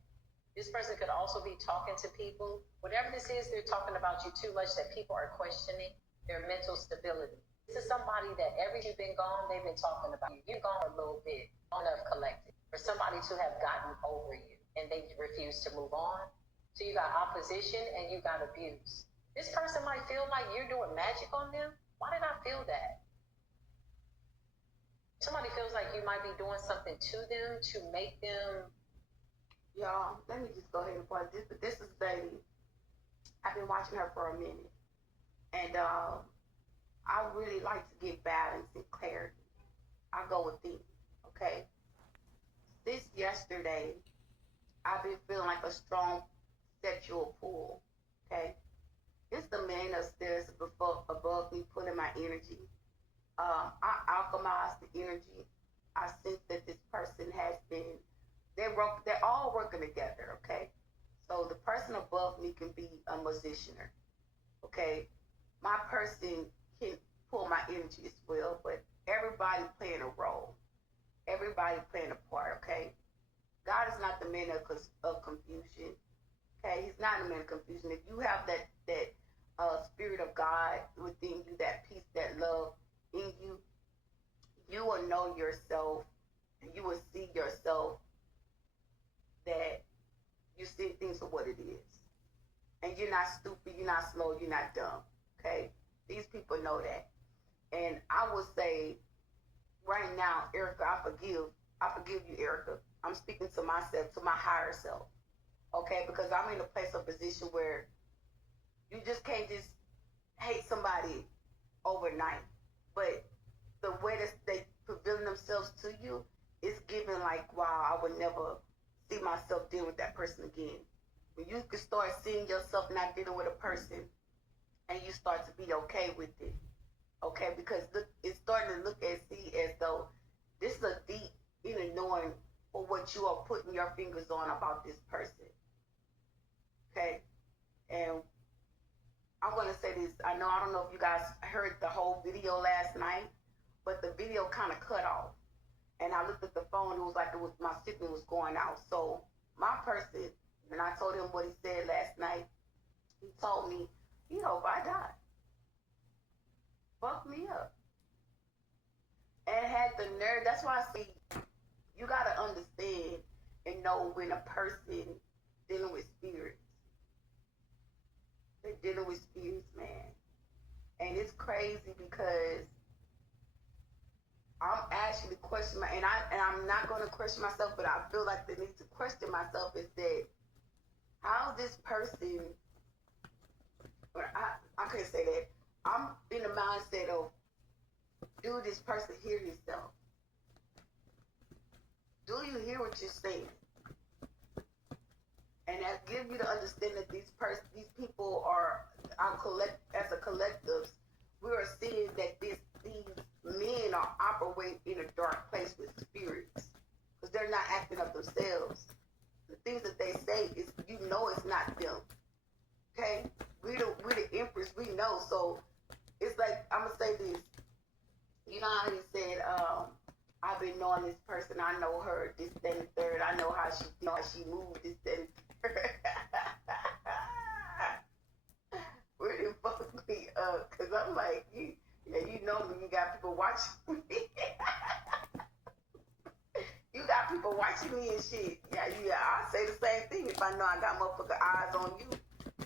This person could also be talking to people. Whatever this is, they're talking about you too much that people are questioning their mental stability. This is somebody that ever you've been gone, they've been talking about you. You're gone a little bit, long enough collected. For somebody to have gotten over you and they refuse to move on. So you got opposition and you got abuse. This person might feel like you're doing magic on them. Why did I feel that? Somebody feels like you might be doing something to them to make them. Y'all, let me just go ahead and pause this. But this is baby. I've been watching her for a minute. And I really like to get balance and clarity. I go with things, okay? This yesterday, I've been feeling like a strong sexual pull, okay? It's the man upstairs above me putting my energy. I alchemize the energy. I sense that this person has been, they're all working together, okay? So the person above me can be a musicianer. Okay, my person can pull my energy as well, but everybody playing a role. Everybody playing a part. Okay, God is not the man of confusion. Okay, He's not a man of confusion. If you have that spirit of God within you, that peace, that love in you, you will know yourself, and you will see yourself that you see things for what it is. And you're not stupid, you're not slow, you're not dumb. Okay? These people know that. And I would say right now, Erica, I forgive you, Erica. I'm speaking to myself, to my higher self. Okay? Because I'm in a place of position where you just can't just hate somebody overnight. But the way that they revealing themselves to you is giving like, wow, I would never see myself dealing with that person again. When you can start seeing yourself not dealing with a person and you start to be okay with it. Okay, because look, it's starting to look and see as though this is a deep inner knowing for what you are putting your fingers on about this person. Okay, and I'm going to say this. I don't know if you guys heard the whole video last night, but the video kind of cut off. And I looked at the phone, it was like my signal was going out. So my person, when I told him what he said last night, he told me, he hope I die. Fuck me up. And had the nerve. That's why I say you got to understand and know when a person dealing with spirits. They're dealing with spirits, man. And it's crazy because I'm actually questioning and I'm not going to question myself, but I feel like the need to question myself is that how this person, I can't say that. I'm in the mindset of, do this person hear himself? Do you hear what you're saying? And that gives you to understand that these people are as a collective, we are seeing that these men are operating in a dark place with spirits because they're not acting up themselves. The things that they say is, it's not them. Okay, we the empress, we know. So it's like, I'm gonna say this. You know how he said, I've been knowing this person. I know her, this, that, and the third. I know how she moves, this, that, and the third. Really fucked me up because I'm like, you know me, you got people watching me. You got people watching me and shit. Yeah, I say the same thing if I know I got motherfucker eyes on you.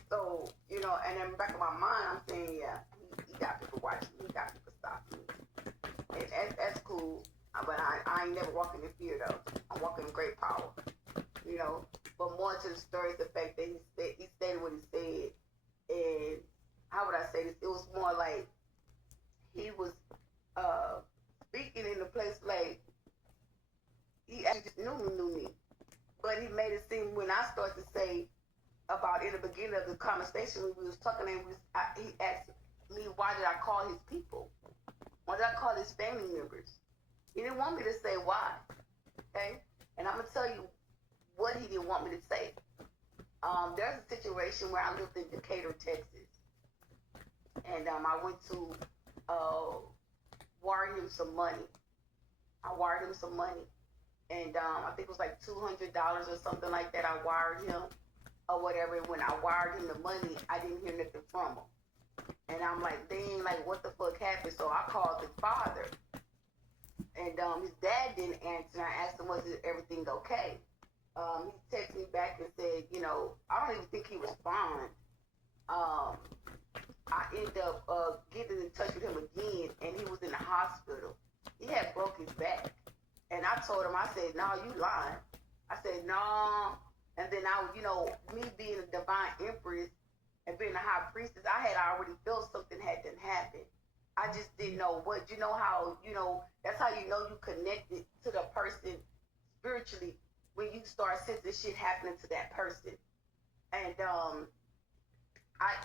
So, and in the back of my mind, I'm saying, yeah, he got people watching me, he got people stopping me. And that's cool. But I ain't never walking in fear, though. I'm walking in great power. But more to the story is the fact that he stated what he said. And how would I say this? It was more like he was speaking in a place like he actually just knew me. But he made it seem when I started to say about in the beginning of the conversation when we was talking and he asked me why did I call his people? Why did I call his family members? He didn't want me to say why. Okay? And I'm going to tell you what he didn't want me to say. There's a situation where I lived in Decatur, Texas. And I went to wire him some money. I wired him some money. And I think it was like $200 or something like that I wired him or whatever. And when I wired him the money, I didn't hear nothing from him. And I'm like, dang, like what the fuck happened? So I called his father. And his dad didn't answer. I asked him, was everything okay? He texted me back and said, I don't even think he responded. I ended up getting in touch with him again, and he was in the hospital. He had broke his back. And I told him, I said, no, you lying. I said, no. And then me being a divine empress and being a high priestess, I had already felt something had done happened. I just didn't know what. How, that's how you know you connected to the person spiritually when you start sensing shit happening to that person. And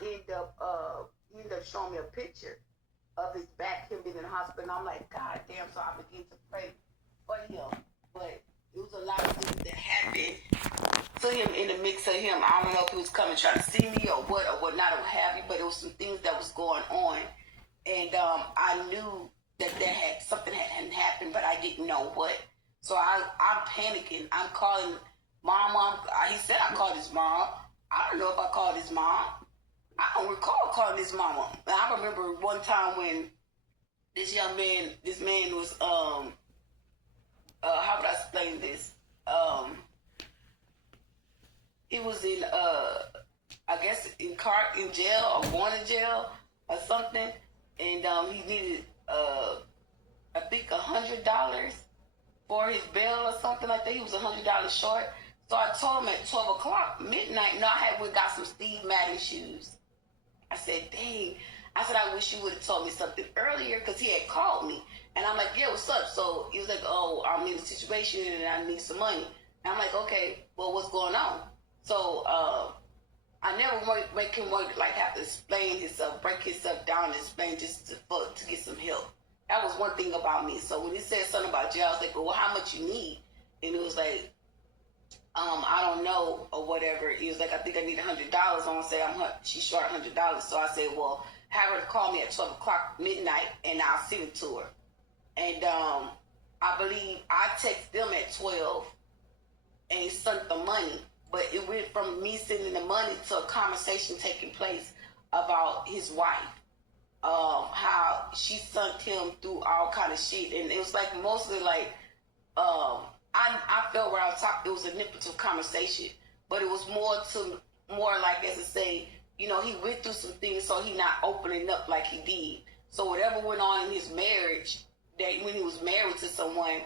he ended up showing me a picture of his back, him being in the hospital. And I'm like, God damn, so I began to pray for him. But it was a lot of things that happened to to him in the mix of him. I don't know if he was coming trying to see me or what not, or what have you. But it was some things that was going on, and I knew that something hadn't happened, but I didn't know what. So I'm panicking. I'm calling mom. He said I called his mom. I don't know if I called his mom. I don't recall calling his mama. And I remember one time when this man was how would I explain this? He was in I guess in jail or going to jail or something, and he needed I think $100 for his bail or something like that. He was $100 short. So I told him at 12 o'clock, midnight, no, I got some Steve Madden shoes. I said, dang. I said, I wish you would have told me something earlier, because he had called me. And I'm like, yeah, what's up? So he was like, oh, I'm in a situation and I need some money. And I'm like, okay, well, what's going on? So I never make him like have to explain himself, break himself down and explain just to get some help. That was one thing about me. So when he said something about jail, I was like, well, how much you need? And it was like, I don't know or whatever. He was like, I think I need $100. I want to say she's short $100. So I said, well, have her call me at 12 o'clock midnight and I'll send it to her. And I believe I texted them at 12 and he sent the money. But it went from me sending the money to a conversation taking place about his wife. How she sent him through all kind of shit. And it was like mostly like, I felt where I was talking, it was a manipulative conversation, but it was more like, as I say, you know, he went through some things, so he not opening up like he did. So whatever went on in his marriage, that when he was married to someone,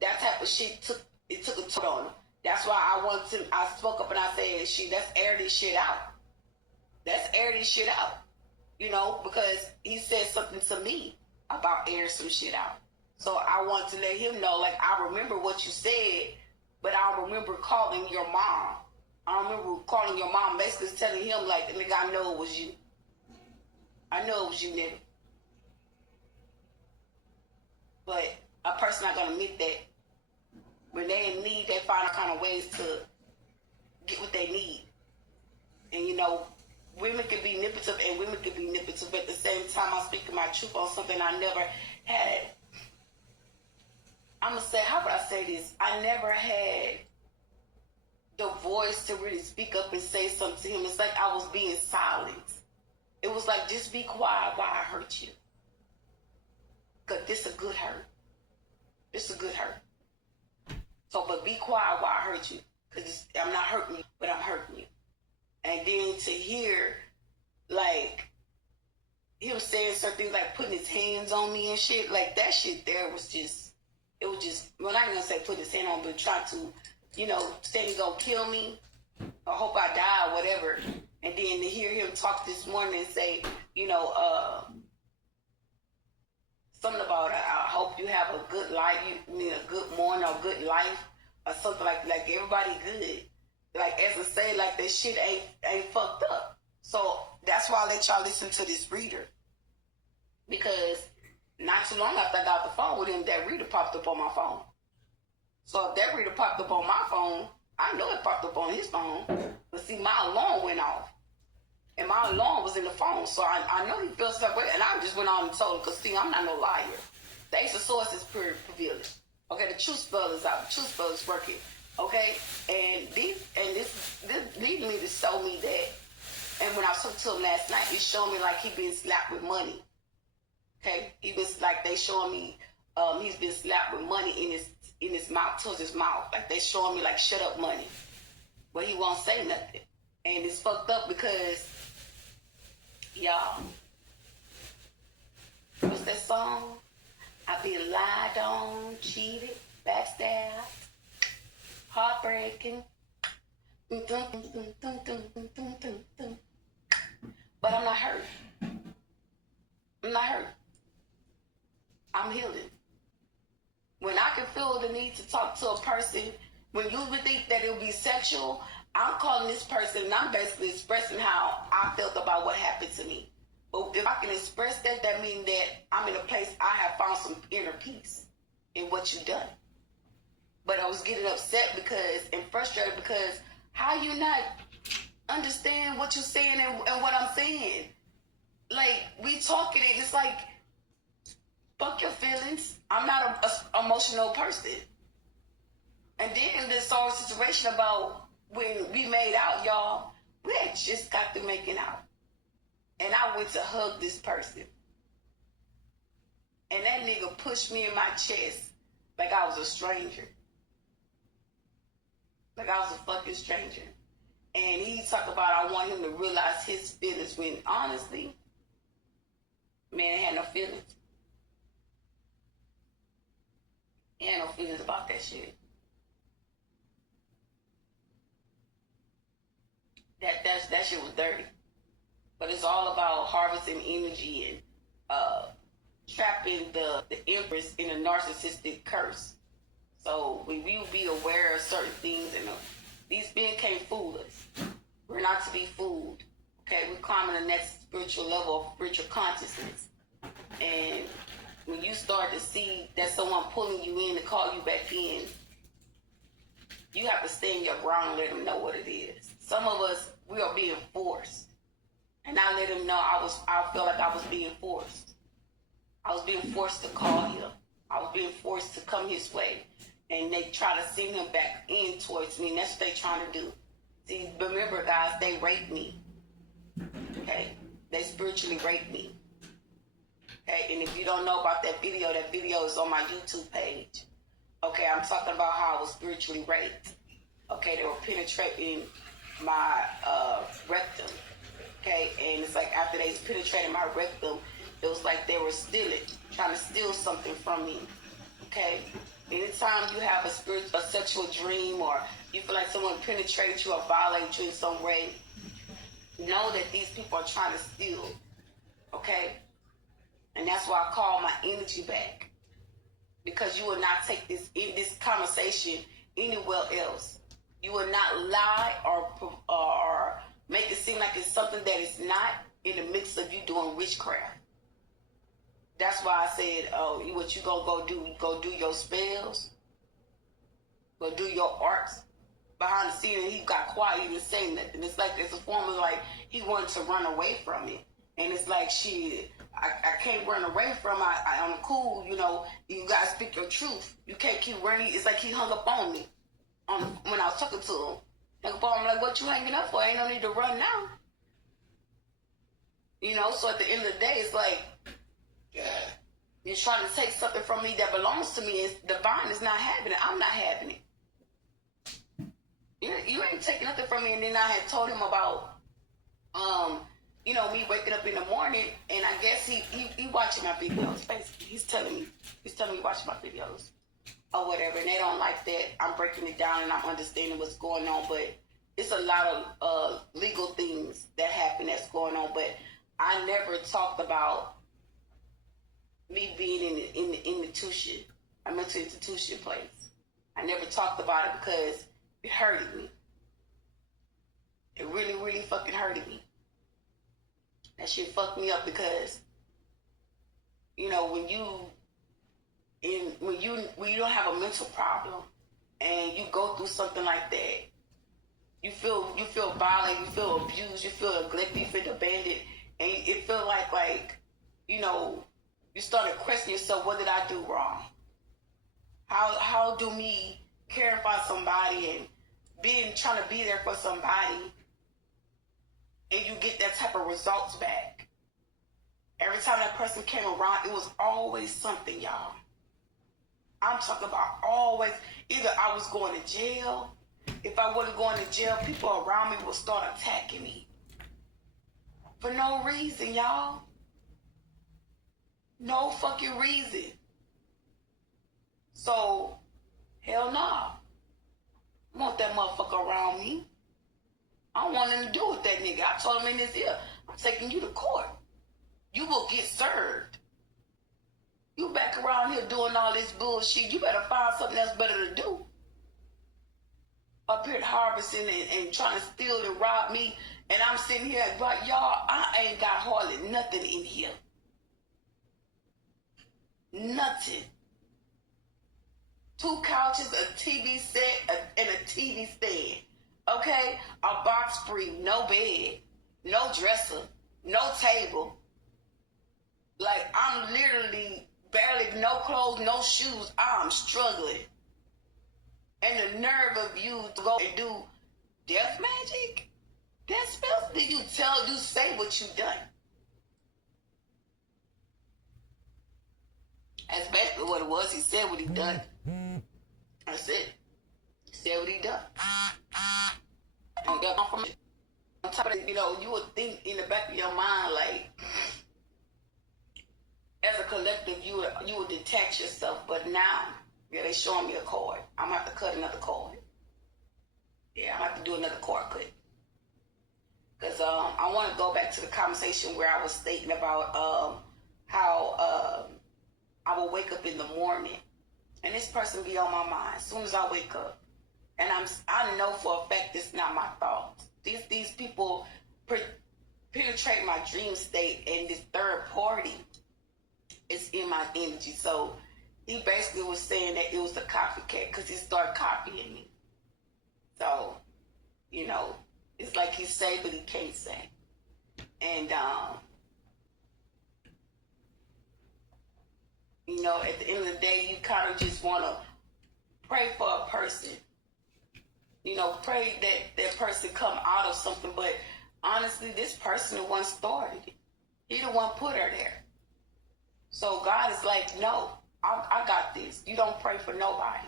that type of shit took a toll on him. That's why I spoke up and I said, let's air this shit out. Let's air this shit out. You know, because he said something to me about airing some shit out. So I want to let him know, like, I remember what you said, but I don't remember calling your mom. I don't remember calling your mom, basically telling him, like, nigga, I know it was you. I know it was you, nigga. But a person not gonna admit that. When they in need, they find all kind of ways to get what they need. And you know, women can be manipulative and women can be manipulative, but at the same time, I'm speaking my truth on something I never had. I'm gonna say, how would I say this? I never had the voice to really speak up and say something to him. It's like I was being silenced. It was like, just be quiet while I hurt you. Because this a good hurt. This a good hurt. So, but be quiet while I hurt you. Because I'm not hurting you, but I'm hurting you. And then to hear, like, him saying certain things, like putting his hands on me and shit, like that shit there was just, it was just, well, I'm not going to say put his hand on, but try to, you know, say he's going to kill me, or hope I die, or whatever. And then to hear him talk this morning and say, you know, something about, I hope you have a good life, you mean a good morning or good life, or something like everybody good. Like, as I say, like, that shit ain't fucked up. So that's why I let y'all listen to this reader. Because not too long after I got off the phone with him, that reader popped up on my phone. So if that reader popped up on my phone, I know it popped up on his phone. But see, my alarm went off. And my alarm was in the phone. So I know he felt stuff. And I just went on and told him, because see, I'm not no liar. The ace of swords is prevalent. Okay, the truth spell is out. The truth spell is working. Okay? And this leading me to show me that. And when I talked to him last night, it showed me like he been slapped with money. Okay? He was like, they showing me he's been slapped with money in his mouth, towards his mouth. Like, they showing me like, shut up money. But he won't say nothing. And it's fucked up because, y'all, what's that song? I've been lied on, cheated, backstabbed, heartbreaking. But I'm not hurt. I'm not hurt. I'm healing. When I can feel the need to talk to a person, when you would think that it would be sexual, I'm calling this person and I'm basically expressing how I felt about what happened to me. But if I can express that, that means that I'm in a place I have found some inner peace in what you've done. But I was getting upset because, and frustrated because How you not understand what you're saying and what I'm saying? Like, we talking and it's like, fuck your feelings. I'm not a emotional person. And then this whole situation about when we made out, y'all, we had just got through making out. And I went to hug this person. And that nigga pushed me in my chest like I was a stranger. Like I was a fucking stranger. And he talked about I want him to realize his feelings when honestly, man, I had no feelings. He had no feelings about that shit. That shit was dirty. But it's all about harvesting energy and trapping the empress in a narcissistic curse. So when we be aware of certain things, and these men can't fool us. We're not to be fooled. Okay, we're climbing the next spiritual level of spiritual consciousness. And when you start to see that someone pulling you in to call you back in, you have to stand your ground and let them know what it is. Some of us, we are being forced. And I let him know I felt like I was being forced. I was being forced to call him. I was being forced to come his way. And they try to send him back in towards me. And that's what they're trying to do. See, remember, guys, they raped me. Okay? They spiritually raped me. Okay? And if you don't know about that video is on my YouTube page. Okay? I'm talking about how I was spiritually raped. Okay? They were penetrating my rectum. Okay? And it's like after they penetrated my rectum, it was like they were trying to steal something from me. Okay? Anytime you have a sexual dream or you feel like someone penetrated you or violated you in some way, know that these people are trying to steal. Okay? And that's why I call my energy back. Because you will not take this conversation anywhere else. You will not lie or make it seem like it's something that is not in the mix of you doing witchcraft. That's why I said, oh, what you gonna go do? Go do your spells? Go do your arts? Behind the scene, he got quiet, he didn't say nothing. It's like it's a form of like he wanted to run away from it. And it's like, shit, I can't run away from it. I'm cool, you know, you gotta speak your truth. You can't keep running. It's like he hung up on me when I was talking to him. Hung up on him, like, what you hanging up for? Ain't no need to run now. You know, so at the end of the day, it's like, you're trying to take something from me that belongs to me. It's divine. Is not having it. I'm not having it. You ain't taking nothing from me. And then I had told him about, you know, me waking up in the morning, and I guess he watching my videos. Basically, he's telling me watching my videos or whatever. And they don't like that. I'm breaking it down and I'm understanding what's going on. But it's a lot of legal things that happen that's going on. But I never talked about me being in the institution, a mental institution place. I never talked about it because it hurted me. It really, really fucking hurted me. That shit fucked me up because, you know, when you don't have a mental problem and you go through something like that, you feel violated, you feel abused, you feel neglected, you feel abandoned, and it feel like, you know, you started questioning yourself, what did I do wrong? How do me caring for somebody and trying to be there for somebody, and you get that type of results back? Every time that person came around, it was always something, y'all. I'm talking about always, either I was going to jail. If I wasn't going to jail, people around me would start attacking me. For no reason, y'all. No fucking reason. So, hell no. I want that motherfucker around me. I don't want nothing to do with that nigga. I told him in his ear, I'm taking you to court. You will get served. You back around here doing all this bullshit. You better find something else better to do. Up here harvesting and trying to steal and rob me. And I'm sitting here like, y'all, I ain't got hardly nothing in here. Nothing. 2 couches, a TV set, and a TV stand. Okay? A box free, no bed, no dresser, no table. Like, I'm literally barely, no clothes, no shoes. I'm struggling. And the nerve of you to go and do death magic? Death spells? Did you say what you done? That's basically what it was. He said what he done. That's it. He said what he done. On top of it, you know, you would think in the back of your mind, like, as a collective, you would detach yourself. But now, yeah, they showing me a cord. I'm gonna have to cut another cord. Yeah, I'm gonna have to do another cord cut. Because I want to go back to the conversation where I was stating about how I will wake up in the morning and this person be on my mind as soon as I wake up. And I know for a fact it's not my thoughts. These people penetrate my dream state, and this third party is in my energy. So he basically was saying that it was a copycat because he started copying me. So, you know, it's like he say, but he can't say. And, you know, at the end of the day, you kind of just want to pray for a person. You know, pray that that person come out of something. But honestly, this person the one started it. He the one put her there. So God is like, no, I got this. You don't pray for nobody.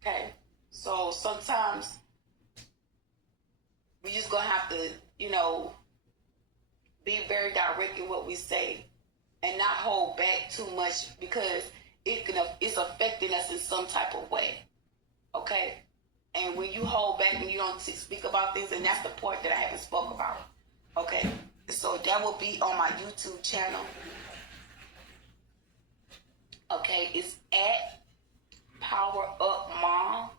Okay? So sometimes we just going to have to, you know, be very direct in what we say and not hold back too much, because it's affecting us in some type of way. Okay? And when you hold back and you don't speak about things, and that's the part that I haven't spoke about. Okay? So that will be on my YouTube channel. Okay? It's at Power Up Mom.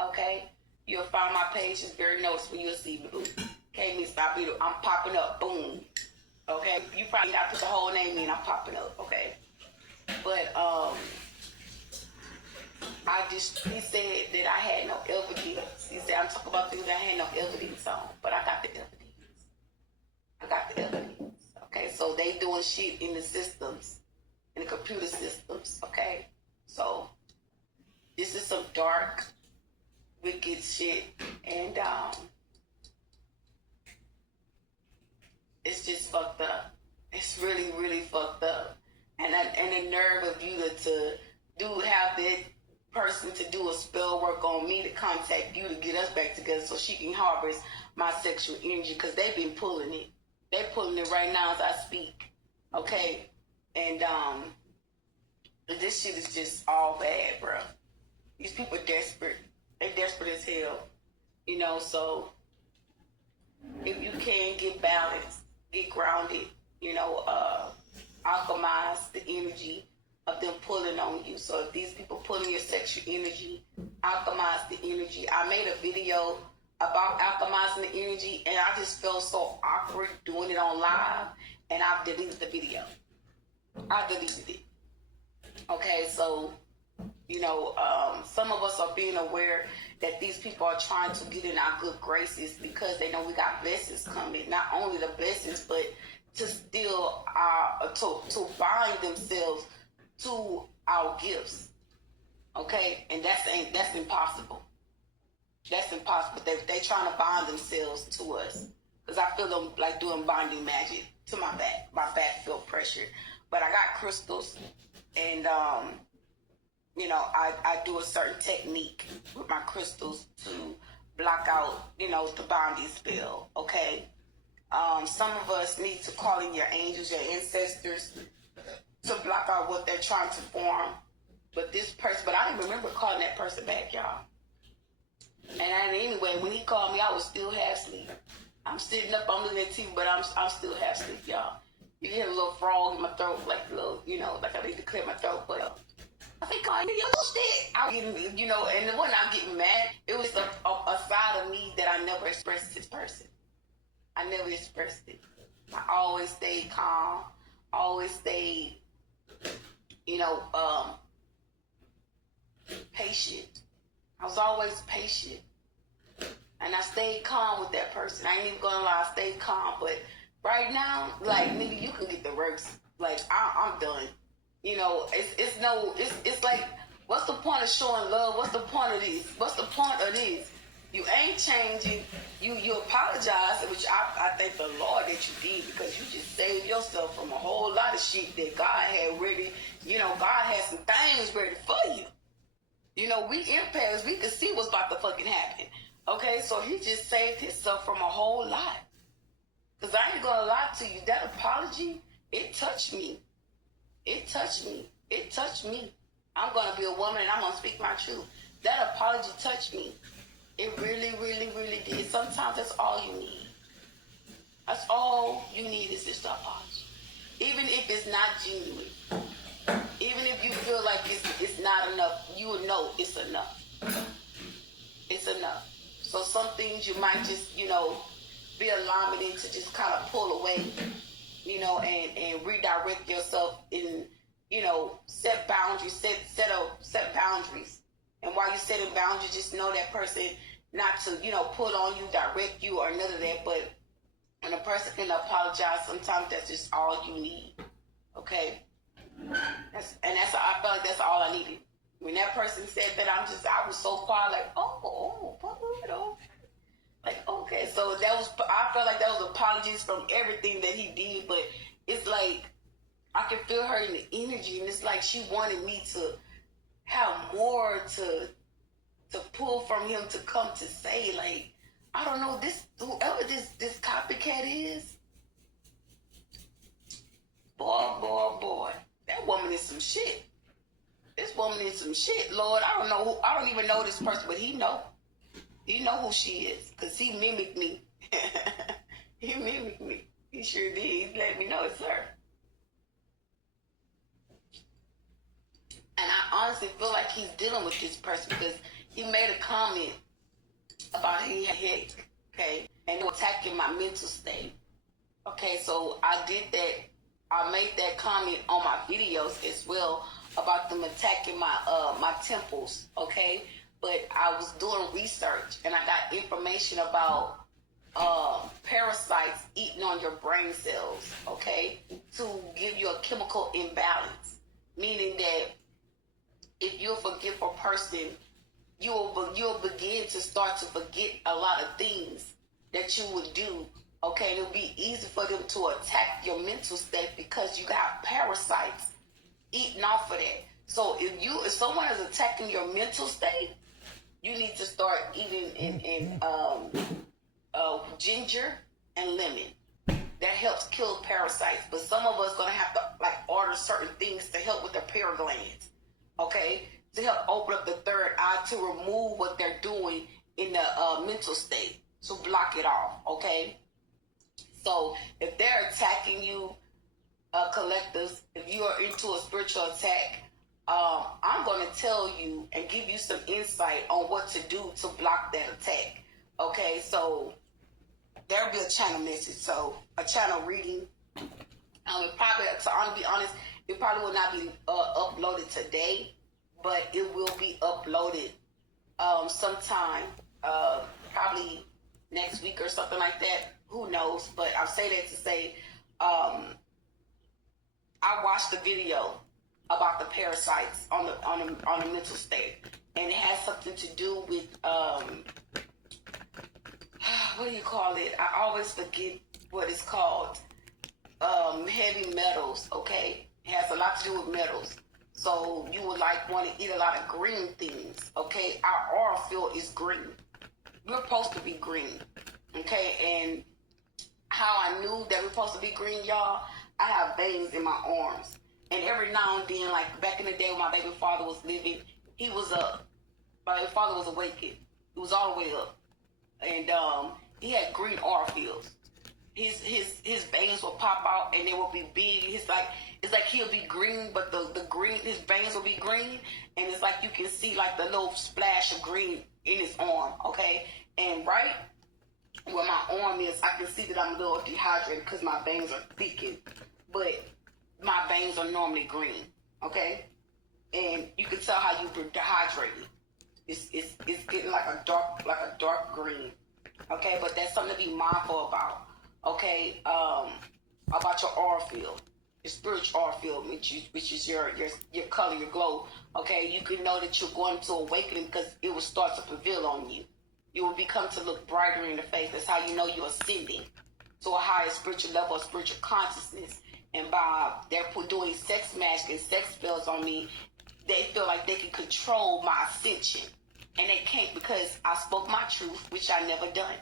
Okay? You'll find my page. It's very noticeable. You'll see me. Okay, Miss Bobito, I'm popping up. Boom. Okay? You probably not put the whole name in. I'm popping up. Okay? But, he said that I had no evidence. He said, I'm talking about things I had no evidence on. But I got the evidence. Okay? So they doing shit in the systems, in the computer systems. Okay? So, this is some dark, wicked shit. And, it's just fucked up. It's really, really fucked up. And the nerve of you to have that person to do a spell work on me, to contact you to get us back together so she can harvest my sexual energy, because they've been pulling it. They're pulling it right now as I speak. Okay? And this shit is just all bad, bro. These people are desperate. They desperate as hell. You know, so if you can get balanced, get grounded, you know, alchemize the energy of them pulling on you. So if these people pulling your sexual energy, alchemize the energy. I made a video about alchemizing the energy, and I just felt so awkward doing it on live, and I've deleted the video. I deleted it. Okay, so, you know, some of us are being aware that these people are trying to get in our good graces because they know we got blessings coming. Not only the blessings, but to still to bind themselves to our gifts. Okay, and that's impossible. That's impossible. They trying to bind themselves to us, because I feel them like doing binding magic to my back. My back feel pressure, but I got crystals, and you know, I do a certain technique with my crystals to block out, you know, the bonding spell. Okay. Some of us need to call in your angels, your ancestors, to block out what they're trying to form. But I didn't remember calling that person back, y'all. And anyway, when he called me, I was still half asleep. I'm sitting up, I'm looking at TV, but I'm still half asleep, y'all. You hear a little frog in my throat, like a little, you know, like I need to clear my throat, but I think I need a shit. I'm getting, you know, and when I'm getting mad, it was a side of me that I never expressed to this person. I never expressed it. I always stayed calm, always stayed, you know, patient. I was always patient. And I stayed calm with that person. I ain't even gonna lie, I stayed calm. But right now, like, nigga, you can get the works. Like, I'm done. You know, it's like, what's the point of showing love? What's the point of this? What's the point of this? You ain't changing. You apologize, which I thank the Lord that you did, because you just saved yourself from a whole lot of shit that God had ready. You know, God had some things ready for you. You know, we empaths, we could see what's about to fucking happen. Okay, so he just saved himself from a whole lot. Because I ain't gonna lie to you, that apology, it touched me. It touched me. It touched me. I'm gonna be a woman and I'm gonna speak my truth. That apology touched me. It really, really, really did. Sometimes that's all you need. That's all you need is just an apology. Even if it's not genuine. Even if you feel like it's not enough, you will know it's enough. It's enough. So some things you might just, you know, be allowing it to just kind of pull away, you know, and redirect yourself in, you know, set boundaries, set boundaries. And while you're setting boundaries, just know that person not to, you know, pull on you, direct you, or none of that. But when a person can apologize, sometimes that's just all you need. Okay? I felt like that's all I needed. When that person said that, I was so quiet, like, like, okay. So I felt like that was apologies from everything that he did, but it's like, I can feel her in the energy, and it's like she wanted me to have more to pull from him to come to say, like, I don't know, whoever this copycat is, boy, that woman is some shit. This woman is some shit, Lord. I don't even know this person, but he know who she is, because he mimicked me. He mimicked me. He sure did. He let me know it's her. And I honestly feel like he's dealing with this person, because he made a comment about he had a headache, okay? And attacking my mental state. Okay, so I did that. I made that comment on my videos as well about them attacking my temples, okay? But I was doing research and I got information about parasites eating on your brain cells, okay? To give you a chemical imbalance, meaning that if you're a forgetful person, you'll begin to start to forget a lot of things that you would do. Okay, and it'll be easy for them to attack your mental state because you got parasites eating off of that. So if someone is attacking your mental state, you need to start eating in ginger and lemon. That helps kill parasites. But some of us gonna have to like order certain things to help with the pineal glands. Okay, to help open up the third eye to remove what they're doing in the mental state, to block it off. Okay. So if they're attacking you, collectors, if you are into a spiritual attack, I'm going to tell you and give you some insight on what to do to block that attack. Okay, so there'll be a channel message, so a channel reading. It probably, to be honest, it probably will not be uploaded today, but it will be uploaded sometime, probably next week or something like that. Who knows? But I'll say that to say, I watched the video about the parasites on the mental state, and it has something to do with what do you call it? I always forget what it's called. Heavy metals. Okay, it has a lot to do with metals. So you would want to eat a lot of green things. Okay, our aura field is green. We're supposed to be green. Okay, and how I knew that we're supposed to be green, y'all, I have veins in my arms. And every now and then, like back in the day when my baby father was living, he was up. My baby father was awakened. He was all the way up. And he had green aura fields. His veins will pop out and they will be big. It's like he'll be green, but the green, his veins will be green. And it's like you can see like the little splash of green in his arm, okay? And right where my arm is, I can see that I'm a little dehydrated because my veins are thickened. But my veins are normally green, okay? And you can tell how you've been dehydrated. It's getting like a dark green. Okay, but that's something to be mindful about. Okay, about your aura field, your spiritual aura field, which is your color, your glow. Okay, you can know that you're going to awakening because it will start to prevail on you. You will become to look brighter in the face. That's how you know you're ascending to a higher spiritual level of spiritual consciousness. And by therefore doing sex magic and sex spells on me, they feel like they can control my ascension. And they can't because I spoke my truth, which I never done.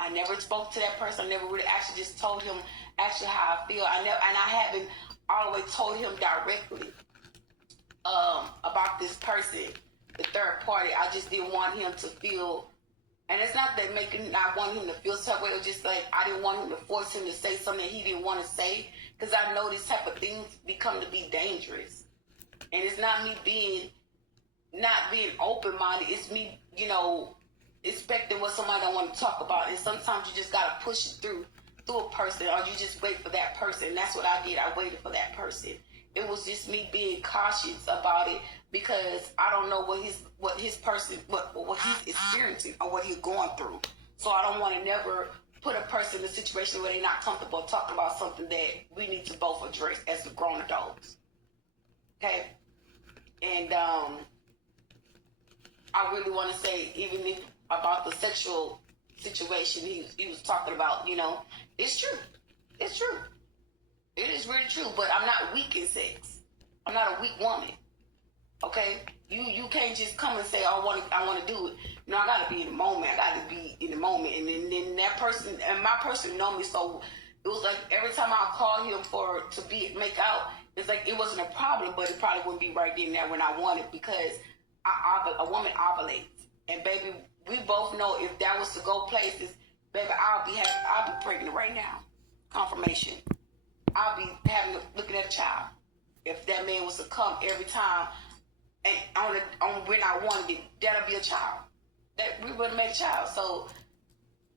I never spoke to that person. I never really actually just told him actually how I feel. I haven't all the way told him directly about this person, the third party. I just didn't want him to feel, and it's not that I want him to feel some way. It was just like I didn't want him to force him to say something that he didn't want to say, because I know this type of things become to be dangerous. And it's not me not being open-minded. It's me, expecting what somebody don't want to talk about. And sometimes you just got to push it through a person, or you just wait for that person. And that's what I did. I waited for that person. It was just me being cautious about it because I don't know what he's experiencing or what he's going through. So I don't want to never put a person in a situation where they're not comfortable talking about something that we need to both address as grown adults. Okay? And I really want to say, even if about the sexual situation he was talking about, it's true. It's true. It is really true, but I'm not weak in sex. I'm not a weak woman. Okay? You can't just come and say, I want to do it. I got to be in the moment. I got to be in the moment. And then that person, and my person know me, so it was like every time I call him to make out, it's like it wasn't a problem, but it probably wouldn't be right then and there when I wanted, because a woman ovulates. And baby, we both know if that was to go places, baby, I'll be pregnant right now. Confirmation. I'll be looking at a child. If that man was to come every time and on when I wanted it, that'll be a child. That we would have made a child. So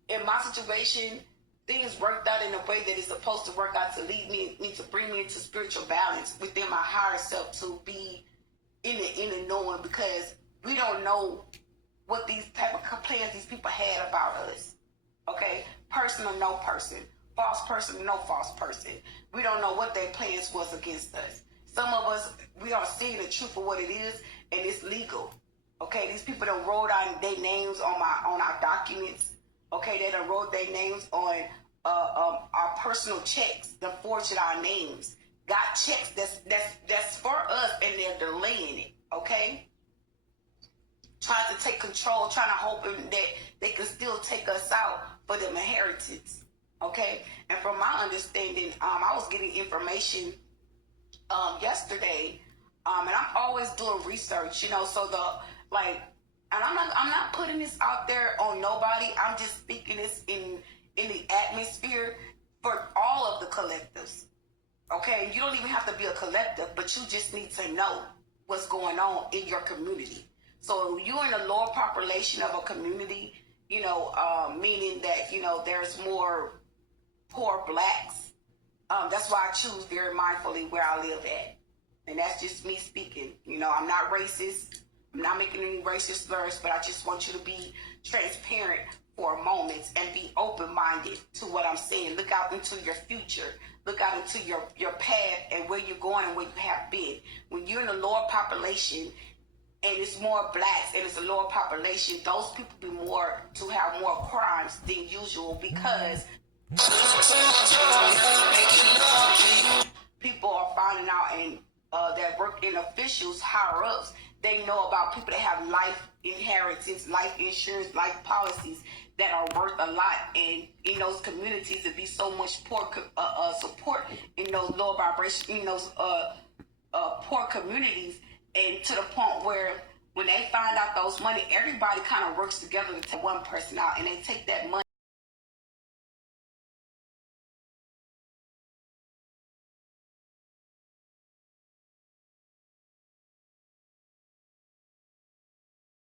in my situation, things worked out in a way that it's supposed to work out, to lead me to bring me into spiritual balance within my higher self, to be in the knowing, because we don't know what these type of plans these people had about us. Okay? Person or no person. False person or no false person. We don't know what their plans was against us. Some of us, we are seeing the truth of what it is, and it's legal. Okay? These people done wrote out their names on our documents. Okay? They done wrote their names on our personal checks. Done forged our names. Got checks that's for us, and they're delaying it. Okay? Trying to take control, trying to hope that they can still take us out for them inheritance. Okay? And from my understanding, I was getting information yesterday, and I'm always doing research, so and I'm not putting this out there on nobody. I'm just speaking this in the atmosphere for all of the collectives. Okay? You don't even have to be a collective, but you just need to know what's going on in your community. So you're in a lower population of a community, meaning that, there's more poor blacks. That's why I choose very mindfully where I live at. And that's just me speaking. I'm not racist. I'm not making any racist slurs, but I just want you to be transparent for a moment and be open-minded to what I'm saying. Look out into your future. Look out into your path and where you're going and where you have been. When you're in a lower population, and it's more blacks and it's a lower population, those people be more to have more crimes than usual, because people are finding out, and that work in officials, higher ups, they know about people that have life inheritance, life insurance, life policies that are worth a lot. And in those communities, there be so much poor support in those lower vibration, in those poor communities. And to the point where when they find out those money, everybody kind of works together to take one person out, and they take that money